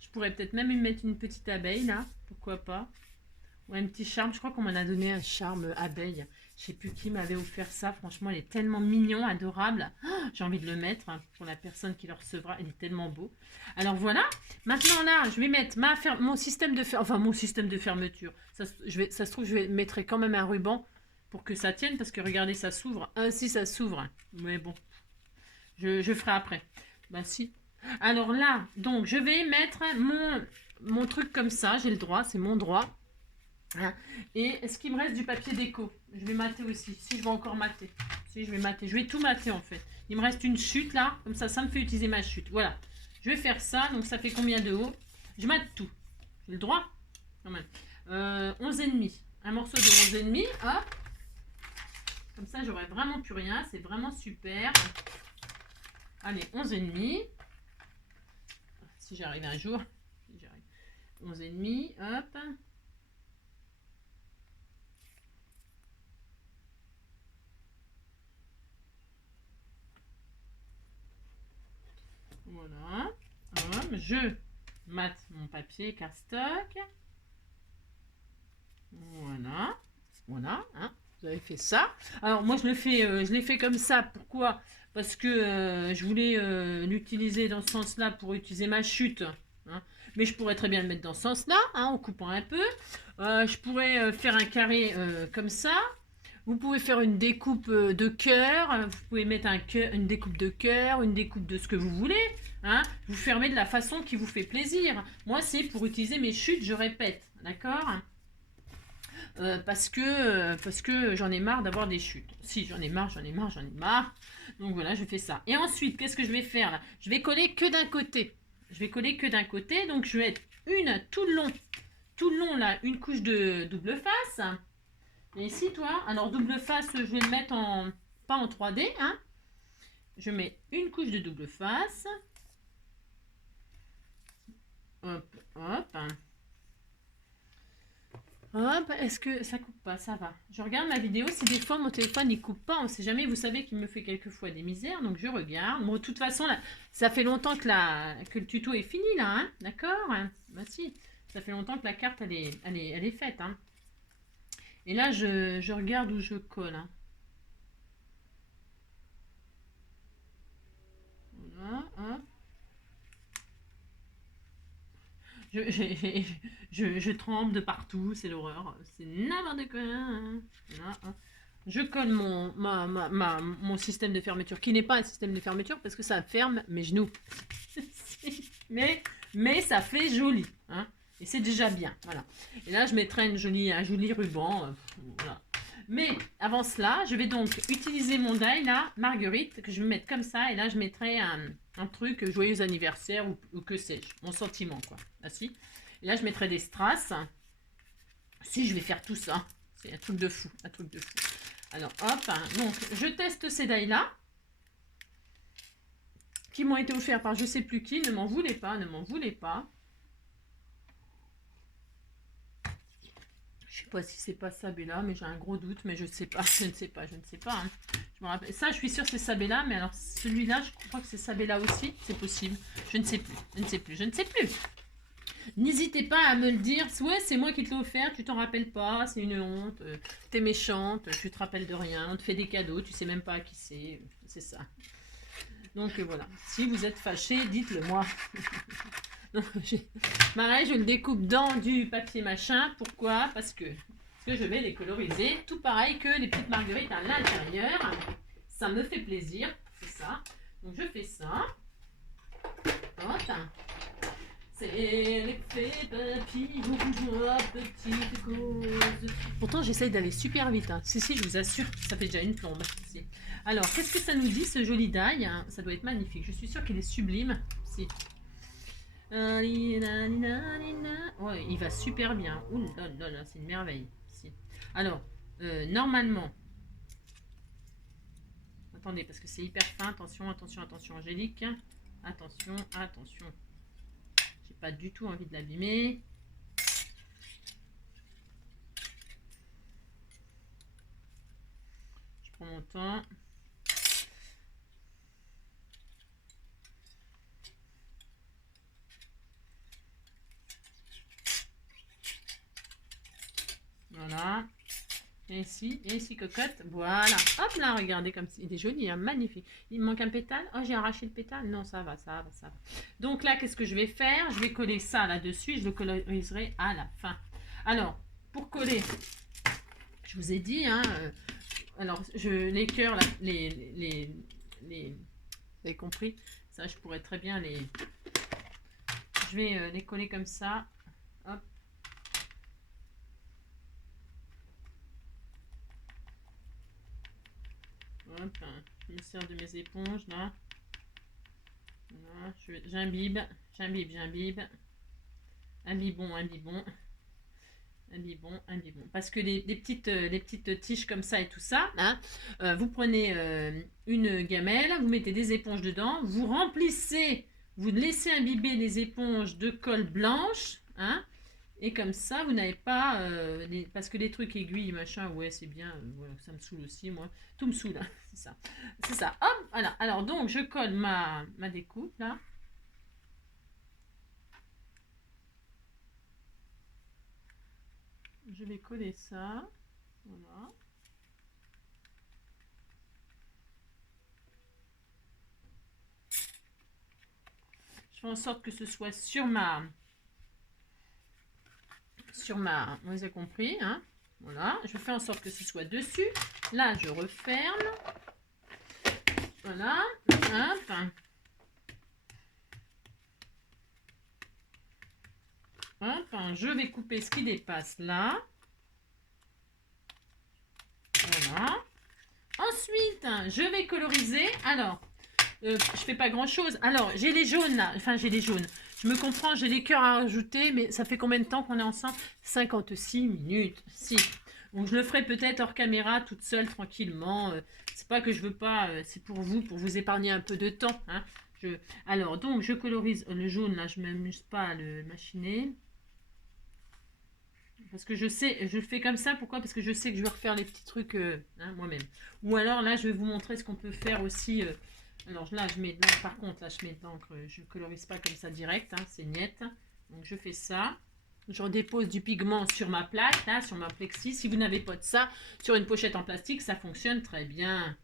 Je pourrais peut-être même y mettre une petite abeille, là. Pourquoi pas. Ou un petit charme. Je crois qu'on m'en a donné un charme abeille. Je sais plus qui m'avait offert ça. Franchement, il est tellement mignon, adorable. Oh, j'ai envie de le mettre pour la personne qui le recevra. Il est tellement beau. Alors voilà. Maintenant là, je vais mettre mon système de fermeture. Ça se trouve, je mettrai quand même un ruban pour que ça tienne. Parce que regardez, ça s'ouvre. Si, ça s'ouvre. Mais bon, je ferai après. Bah si. Alors là, donc je vais mettre mon truc comme ça. J'ai le droit, c'est mon droit. Hein. Et est-ce qu'il me reste du papier déco? Je vais mater aussi. Si, je vais encore mater. Si, je vais mater. Je vais tout mater en fait. Il me reste une chute là. Comme ça me fait utiliser ma chute. Voilà. Je vais faire ça. Donc ça fait combien de haut? Je mate tout. J'ai le droit quand même. 11,5. Un morceau de 11,5. Hop. Comme ça, j'aurai vraiment plus rien. C'est vraiment super. Allez, 11,5. Si j'arrive un jour. Si j'arrive. 11,5. Hop. Voilà. Hop, je mate mon papier cardstock. Voilà. Voilà. Hein. Vous avez fait ça. Alors moi je l'ai fait comme ça. Pourquoi? Parce que je voulais l'utiliser dans ce sens-là pour utiliser ma chute. Hein. Mais je pourrais très bien le mettre dans ce sens-là, hein, en coupant un peu. Je pourrais faire un carré comme ça. Vous pouvez faire une découpe de cœur, vous pouvez mettre une découpe de cœur, une découpe de ce que vous voulez. Hein. Vous fermez de la façon qui vous fait plaisir. Moi, c'est pour utiliser mes chutes, je répète. D'accord? Parce que j'en ai marre d'avoir des chutes. Si, j'en ai marre. Donc voilà, je fais ça. Et ensuite, qu'est-ce que je vais faire là? Je vais coller que d'un côté. Donc je vais mettre tout le long là, une couche de double face. Et ici, toi, alors double face, je vais le mettre pas en 3D, hein. Je mets une couche de double face. Hop, hop. Hop, est-ce que ça coupe pas? Ça va. Je regarde ma vidéo, si des fois mon téléphone il coupe pas, on sait jamais, vous savez qu'il me fait quelquefois des misères, donc je regarde. Bon, de toute façon, là, ça fait longtemps que le tuto est fini, là, hein. D'accord? Bah si, ça fait longtemps que la carte, elle est faite, hein. Et là, je regarde où je colle. Hein. Voilà, hop. Je tremble de partout, c'est l'horreur. C'est n'importe quoi. Hein. Voilà, hein. Je colle mon système de fermeture, qui n'est pas un système de fermeture, parce que ça ferme mes genoux. mais ça fait joli. Hein. Et c'est déjà bien. Voilà. Et là, je mettrai un joli ruban. Voilà. Mais avant cela, je vais donc utiliser mon die là, Marguerite, que je vais mettre comme ça. Et là, je mettrai un truc joyeux anniversaire ou que sais-je. Mon sentiment, quoi. Là, si. Et là, je mettrai des strass. Si, je vais faire tout ça. C'est un truc de fou. Alors, hop. Donc, je teste ces die là. Qui m'ont été offerts par je sais plus qui. Ne m'en voulez pas. Je sais pas si c'est pas Sabella, mais j'ai un gros doute, mais je ne sais pas. Hein. Je me rappelle. Ça, je suis sûre que c'est Sabella, mais alors celui-là, je crois que c'est Sabella aussi. C'est possible. Je ne sais plus. N'hésitez pas à me le dire. Ouais, c'est moi qui te l'ai offert, tu t'en rappelles pas, c'est une honte. T'es méchante, tu te rappelles de rien, on te fait des cadeaux, tu sais même pas à qui c'est. C'est ça. Donc voilà. Si vous êtes fâché, dites-le moi. Pareil, je le découpe dans du papier machin. Pourquoi? Parce que je vais les coloriser. Tout pareil que les petites marguerites à l'intérieur. Ça me fait plaisir. C'est ça. Donc je fais ça. Hop. C'est l'effet papillon, petite cause. Pourtant, j'essaye d'aller super vite. Hein. Si, je vous assure, ça fait déjà une plombe. Si. Alors, qu'est-ce que ça nous dit, ce joli die? Ça doit être magnifique. Je suis sûre qu'il est sublime. Si. Ouais, il va super bien. Ouh là là, c'est une merveille. Si. Alors, normalement, attendez, parce que c'est hyper fin. Attention, Angélique. Attention. J'ai pas du tout envie de l'abîmer. Je prends mon temps. Voilà. Et ici, cocotte. Voilà. Hop là, regardez comme il est joli, hein, magnifique. Il me manque un pétale. Oh, j'ai arraché le pétale. Non, ça va. Donc là, qu'est-ce que je vais faire? Je vais coller ça là-dessus. Je le coloriserai à la fin. Alors, pour coller, je vous ai dit, hein, alors, les cœurs, là, vous avez compris? Ça, je pourrais très bien les... Je vais les coller comme ça. Hop. Hop, je me sers de mes éponges là. Voilà, j'imbibe, j'imbibe. Un bibon, un bibon. Un bibon, un bibon. Parce que les petites tiges comme ça et tout ça, hein, vous prenez une gamelle, vous mettez des éponges dedans, vous remplissez, vous laissez imbiber les éponges de colle blanche, hein, et comme ça, vous n'avez pas... parce que les trucs aiguilles, machin, ouais, c'est bien, voilà, ça me saoule aussi, moi. Tout me saoule, hein, c'est ça. C'est ça. Hop, voilà. Alors, donc, je colle ma découpe, là. Je vais coller ça. Voilà. Je fais en sorte que ce soit sur ma... Vous avez compris, hein. Voilà. Je fais en sorte que ce soit dessus. Là, je referme. Voilà. Hop. Hop. Je vais couper ce qui dépasse là. Voilà. Ensuite, je vais coloriser. Alors, je fais pas grand chose. Alors, j'ai les jaunes là. Enfin, j'ai les jaunes. Je me comprends, j'ai les cœurs à rajouter, mais ça fait combien de temps qu'on est ensemble? 56 minutes. Si. Donc, je le ferai peut-être hors caméra, toute seule, tranquillement. C'est pas que je veux pas, c'est pour vous épargner un peu de temps. Hein. Alors, donc, je colorise le jaune là. Je m'amuse pas à le machiner. Parce que je sais, je le fais comme ça, pourquoi? Parce que je sais que je vais refaire les petits trucs hein, moi-même. Ou alors là, je vais vous montrer ce qu'on peut faire aussi. Alors là, je mets de l'encre, par contre, là, je mets de l'encre, je ne colorise pas comme ça direct, hein, c'est net. Donc je fais ça. Je redépose du pigment sur ma plaque, là, sur ma plexi. Si vous n'avez pas de ça, sur une pochette en plastique, ça fonctionne très bien.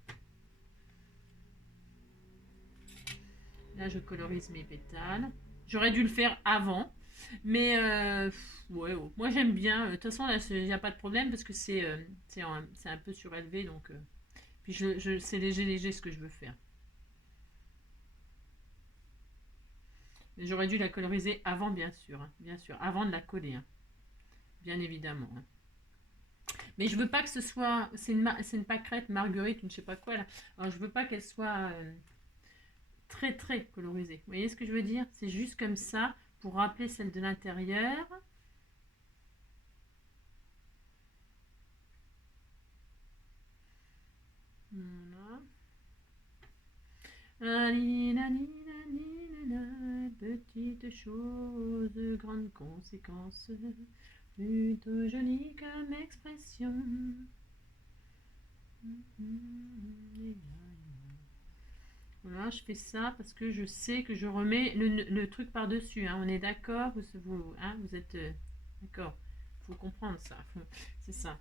Là, je colorise mes pétales. J'aurais dû le faire avant. Mais ouais, moi j'aime bien. De toute façon, là, il n'y a pas de problème parce que c'est un peu surélevé. Donc, puis c'est léger ce que je veux faire. Mais j'aurais dû la coloriser avant, bien sûr. Hein, bien sûr, avant de la coller. Hein, bien évidemment. Hein. Mais je veux pas que ce soit... C'est une pâquerette marguerite ou je sais pas quoi là. Alors je veux pas qu'elle soit très très colorisée. Vous voyez ce que je veux dire? C'est juste comme ça. Pour rappeler celle de l'intérieur. Voilà. Petite chose, grande conséquence, plutôt jolie comme expression. Voilà, je fais ça parce que je sais que je remets le truc par-dessus. Hein. On est d'accord? Vous êtes d'accord? Il faut comprendre ça. C'est ça.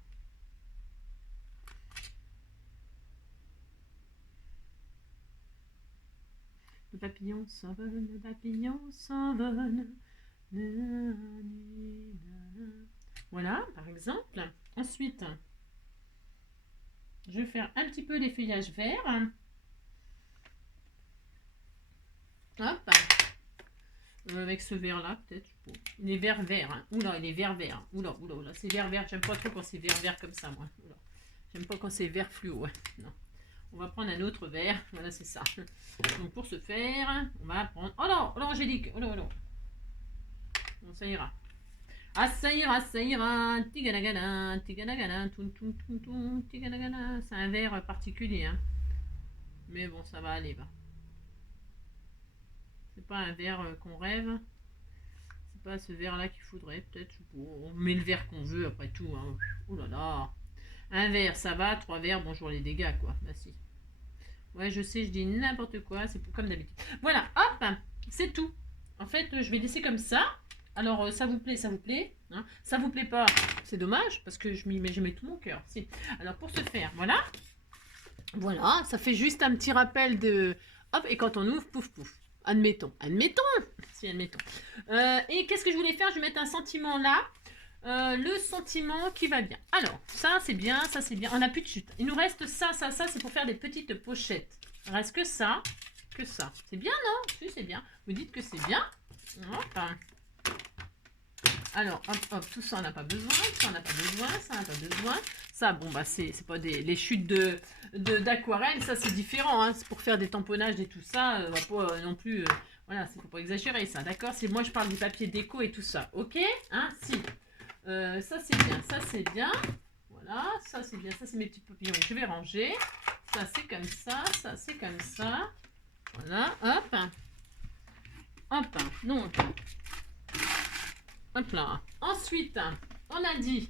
Le papillon s'envole, le papillon s'envole. Voilà, par exemple. Ensuite, je vais faire un petit peu les feuillages verts. Hop. Avec ce vert là peut-être. Il est vert. Hein. Oula, il est vert. Oula. C'est vert. J'aime pas trop quand c'est vert comme ça, moi. J'aime pas quand c'est vert fluo. Ouais. Non. On va prendre un autre vert. Voilà, c'est ça. Donc pour ce faire, on va prendre... Oh non, Angélique. Oh non. Bon, ça ira. Ah, ça ira. Tigalagala. Tigalagala. C'est un vert particulier. Hein. Mais bon, ça va aller. C'est pas un vert qu'on rêve. C'est pas ce vert là qu'il faudrait peut-être. On met le vert qu'on veut après tout. Hein. Oh là là. Un vert ça va, 3 verres, bonjour les dégâts quoi. Bah si. Ouais je sais, je dis n'importe quoi, c'est comme d'habitude. Voilà, hop, c'est tout. En fait je vais laisser comme ça. Alors ça vous plaît, hein. Ça vous plaît pas, c'est dommage parce que je mets tout mon cœur. Si. Alors pour ce faire, voilà, ça fait juste un petit rappel de... Hop, et quand on ouvre, pouf. Admettons. Si, admettons. Et qu'est-ce que je voulais faire? Je vais mettre un sentiment là. Le sentiment qui va bien. Alors, ça c'est bien, ça c'est bien. On n'a plus de chute. Il nous reste ça, c'est pour faire des petites pochettes. Il reste que ça. C'est bien, non? Si, c'est bien. Vous dites que c'est bien. Hop. Alors, hop, hop, tout ça, on n'a pas besoin. Ça, on n'a pas besoin. Ça, on n'a pas besoin. Ça, bon, bah, c'est pas les chutes d'aquarelle. Ça, c'est différent. Hein. C'est pour faire des tamponnages et tout ça. On va pas non plus... voilà, faut pas exagérer, ça. D'accord. C'est moi, je parle du papier déco et tout ça. OK. Hein, si. Ça, c'est bien. Ça, c'est bien. Voilà. Ça, c'est bien. Ça, c'est mes petits papillons. Je vais ranger. Ça, c'est comme ça. Ça, c'est comme ça. Voilà. Hop. Hop. Donc... Hop là. Ensuite, on a dit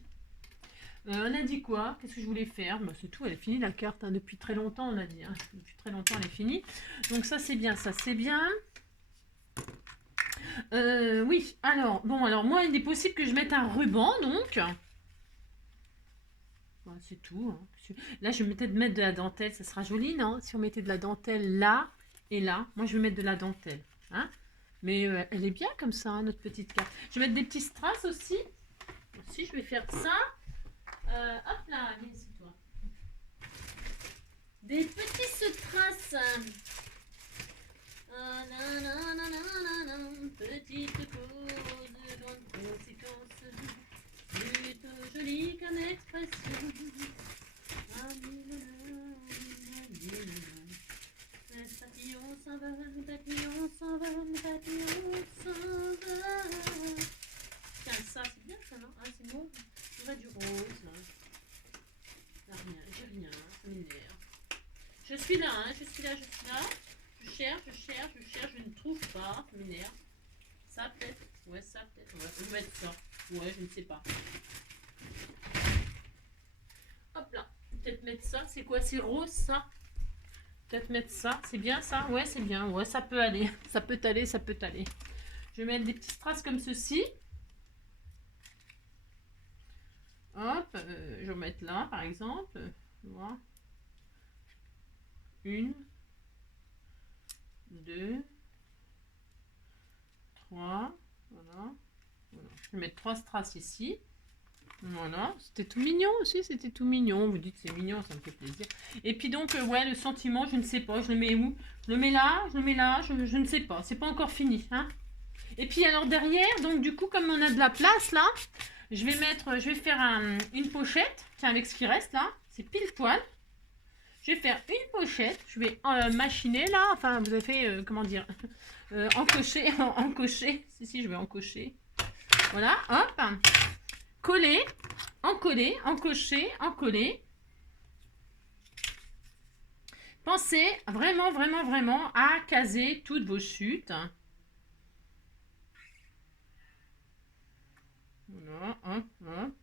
quoi? Qu'est-ce que je voulais faire? Bah, c'est tout, elle est finie la carte. Hein. Depuis très longtemps, on a dit. Hein. Depuis très longtemps, elle est finie. Donc ça, c'est bien. Ça, c'est bien. Oui, alors, bon, alors moi, il est possible que je mette un ruban, donc. Bon, c'est tout. Hein. Là, je vais peut-être mettre de la dentelle. Ça sera joli, non? Si on mettait de la dentelle là et là. Moi, je vais mettre de la dentelle. Hein? Mais elle est bien comme ça, hein, notre petite carte. Je vais mettre des petits strass aussi. Aussi, je vais faire ça. Hop là, viens ici, toi. Des petits strass. Petite cause, grande conséquence. Plutôt jolie comme expression. Papillon s'envole, papillon s'envole, papillon s'envole. Tiens, ça, c'est bien ça, non? Ah, c'est bon. On va du rose, là. J'ai rien, ça m'énerve. Je suis là, hein, je suis là. Je cherche, je ne trouve pas, ça m'énerve. Ça, peut-être. Ouais, ça, peut-être. On va mettre ça. Ouais, je ne sais pas. Hop là. Peut-être mettre ça. C'est quoi? C'est rose, ça? Peut-être mettre ça. C'est bien, ça? Ouais, c'est bien. Ouais, ça peut aller. Ça peut aller, ça peut aller. Je vais mettre des petits strass comme ceci. Hop. Je vais mettre là, par exemple. Voilà. 1, 2, 3. Voilà. Je vais mettre 3 strass ici. Voilà, c'était tout mignon aussi, c'était tout mignon. Vous dites c'est mignon, ça me fait plaisir. Et puis donc, ouais, le sentiment, je ne sais pas, je le mets où? Je le mets là, je ne sais pas, c'est pas encore fini. Hein. Et puis alors derrière, donc du coup, comme on a de la place là, je vais faire une pochette, tiens, avec ce qui reste là, c'est pile poil. Je vais faire une pochette, je vais machiner là, enfin vous avez fait, comment dire, encocher, si, je vais encocher. Voilà, hop. Coller, encoller, encocher, encoller. Pensez vraiment, vraiment, vraiment à caser toutes vos chutes. Voilà, hop, hop.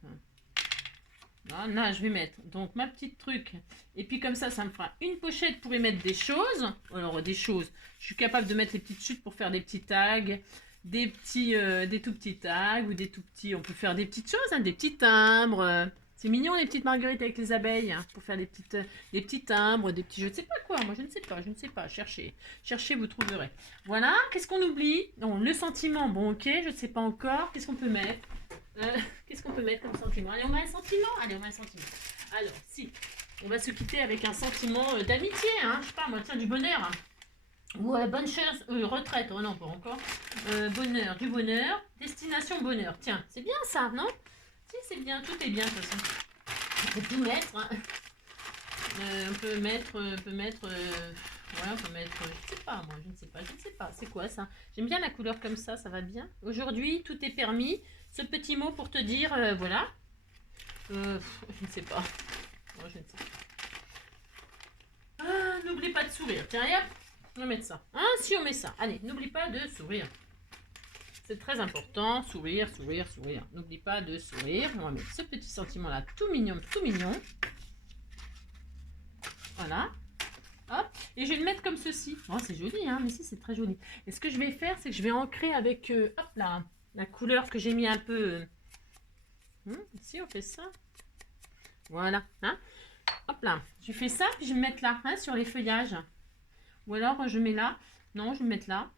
Là, je vais mettre donc ma petite truc. Et puis comme ça me fera une pochette pour y mettre des choses. Alors, des choses. Je suis capable de mettre les petites chutes pour faire des petits tags. Des tout petits tags ou des tout petits... On peut faire des petites choses, hein, des petits timbres. C'est mignon les petites marguerites avec les abeilles. Hein, pour faire des petits timbres, des petits... Je ne sais pas quoi, moi je ne sais pas. Cherchez, vous trouverez. Voilà, qu'est-ce qu'on oublie? Non, le sentiment, bon ok, je ne sais pas encore. Qu'est-ce qu'on peut mettre? Qu'est-ce qu'on peut mettre comme sentiment? Allez, on met un sentiment. Alors, si, on va se quitter avec un sentiment d'amitié, hein. Je sais pas, moi, tiens, du bonheur. Ouais, bonne chance, retraite, oh non, pas encore. Bonheur, du bonheur, destination bonheur. Tiens, c'est bien ça, non? Si, c'est bien, tout est bien, de toute façon. On peut tout mettre, hein. On peut mettre, ouais, on peut mettre, je sais pas, moi, je ne sais pas. C'est quoi ça? J'aime bien la couleur comme ça va bien. Aujourd'hui, tout est permis. Ce petit mot pour te dire, voilà. Je ne sais pas. Oh, je ne sais pas. Ah, n'oublie pas de sourire. Tiens, hop, on va mettre ça. Hein, si on met ça. Allez, n'oublie pas de sourire. C'est très important. Sourire. N'oublie pas de sourire. On va mettre ce petit sentiment-là, tout mignon, tout mignon. Voilà. Hop. Et je vais le mettre comme ceci. Oh, c'est joli, hein, mais si, c'est très joli. Et ce que je vais faire, c'est que je vais ancrer avec, hop là, la couleur que j'ai mis un peu... ici, on fait ça. Voilà. Hein. Hop là. Je fais ça, puis je vais me mettre là, hein, sur les feuillages. Ou alors, je mets là. Non, je vais me mettre là.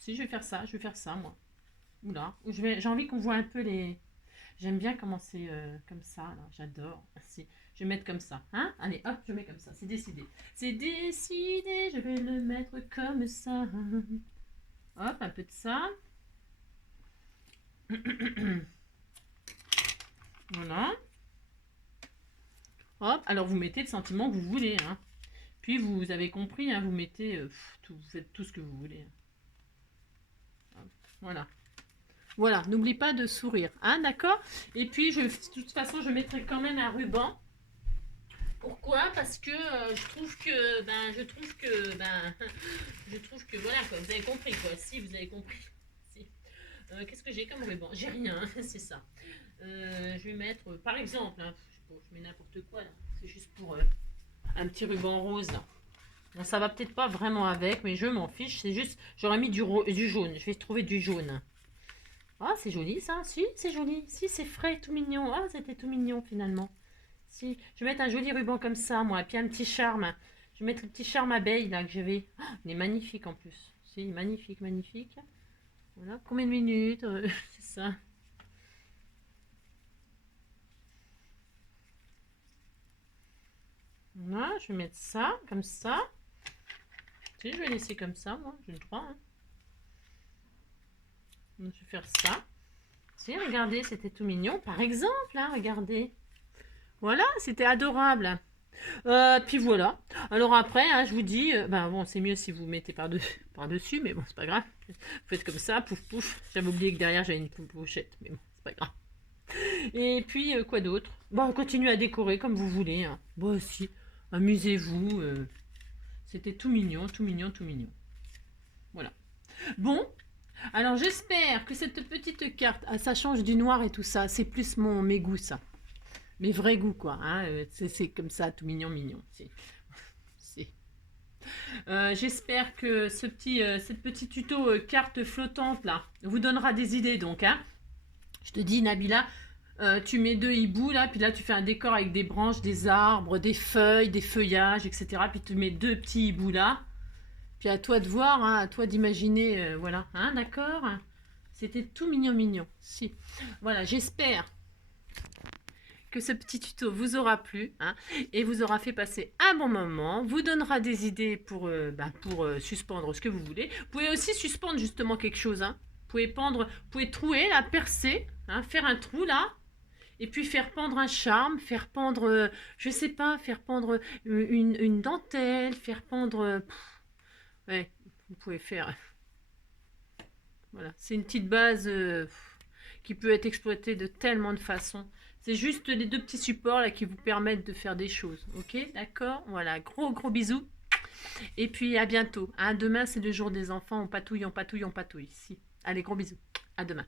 Si, je vais faire ça, moi. Oula. J'ai envie qu'on voit un peu les... J'aime bien comment c'est comme ça, là. J'adore. Si. Je vais mettre comme ça. Hein. Allez, hop, je mets comme ça. C'est décidé. C'est décidé. Je vais le mettre comme ça. Hop, un peu de ça. Alors, vous mettez le sentiment que vous voulez, hein. Puis, vous avez compris, hein, vous mettez, vous faites tout ce que vous voulez. Voilà. Voilà, n'oublie pas de sourire, hein, d'accord? Et puis, de toute façon, je mettrai quand même un ruban. Pourquoi? Parce que je trouve que, je trouve que, voilà, quoi, vous avez compris, quoi. Si, vous avez compris. Si. Qu'est-ce que j'ai comme ruban? J'ai rien, c'est ça. Je vais mettre, par exemple, hein, je mets n'importe quoi, là. C'est juste pour un petit ruban rose, là. Bon, ça va peut-être pas vraiment avec, mais je m'en fiche. C'est juste, j'aurais mis du jaune. Je vais trouver du jaune. Ah, c'est joli ça. Si, c'est joli. Si, c'est frais, tout mignon. Ah, c'était tout mignon finalement. Si, je vais mettre un joli ruban comme ça, moi. Et puis un petit charme. Je vais mettre le petit charme abeille là que j'avais. Oh, il est magnifique en plus. Si, magnifique, magnifique. Voilà. Combien de minutes? C'est ça. Voilà, je vais mettre ça, comme ça. Si, je vais laisser comme ça, moi. J'ai le droit. Hein. Donc, je vais faire ça. Si, regardez, c'était tout mignon. Par exemple, hein, regardez. Voilà, c'était adorable. Puis voilà. Alors après, hein, je vous dis, ben bon, c'est mieux si vous mettez par-dessus, mais bon, c'est pas grave. Vous faites comme ça, pouf pouf. J'avais oublié que derrière j'avais une pochette, mais bon, c'est pas grave. Et puis quoi d'autre? Bon, continuez à décorer comme vous voulez. Hein. Bon, si, amusez-vous. C'était tout mignon, tout mignon, tout mignon. Voilà. Bon, alors j'espère que cette petite carte, ah, ça change du noir et tout ça. C'est plus mes goûts, ça. Mes vrais goûts, quoi. Hein. C'est comme ça, tout mignon, mignon. J'espère que cette petit tuto carte flottante, là, vous donnera des idées, donc. Hein. Je te dis, Nabila, tu mets 2 hiboux, là, puis là, tu fais un décor avec des branches, des arbres, des feuilles, des feuillages, etc. Puis tu mets 2 petits hiboux, là. Puis à toi de voir, hein, à toi d'imaginer, voilà. Hein, d'accord? C'était tout mignon, mignon. Si. Voilà, j'espère que ce petit tuto vous aura plu hein, et vous aura fait passer un bon moment, vous donnera des idées pour suspendre ce que vous voulez. Vous pouvez aussi suspendre justement quelque chose. Hein. Vous pouvez trouer, là, percer, hein, faire un trou là, et puis faire pendre un charme, faire pendre, je sais pas, faire pendre une dentelle, faire pendre... ouais, vous pouvez faire... Voilà, c'est une petite base qui peut être exploitée de tellement de façons. C'est juste les 2 petits supports là qui vous permettent de faire des choses. Ok, d'accord? Voilà, gros gros bisous. Et puis à bientôt. Hein, demain, c'est le jour des enfants. On patouille, on patouille, on patouille. Si. Allez, gros bisous. À demain.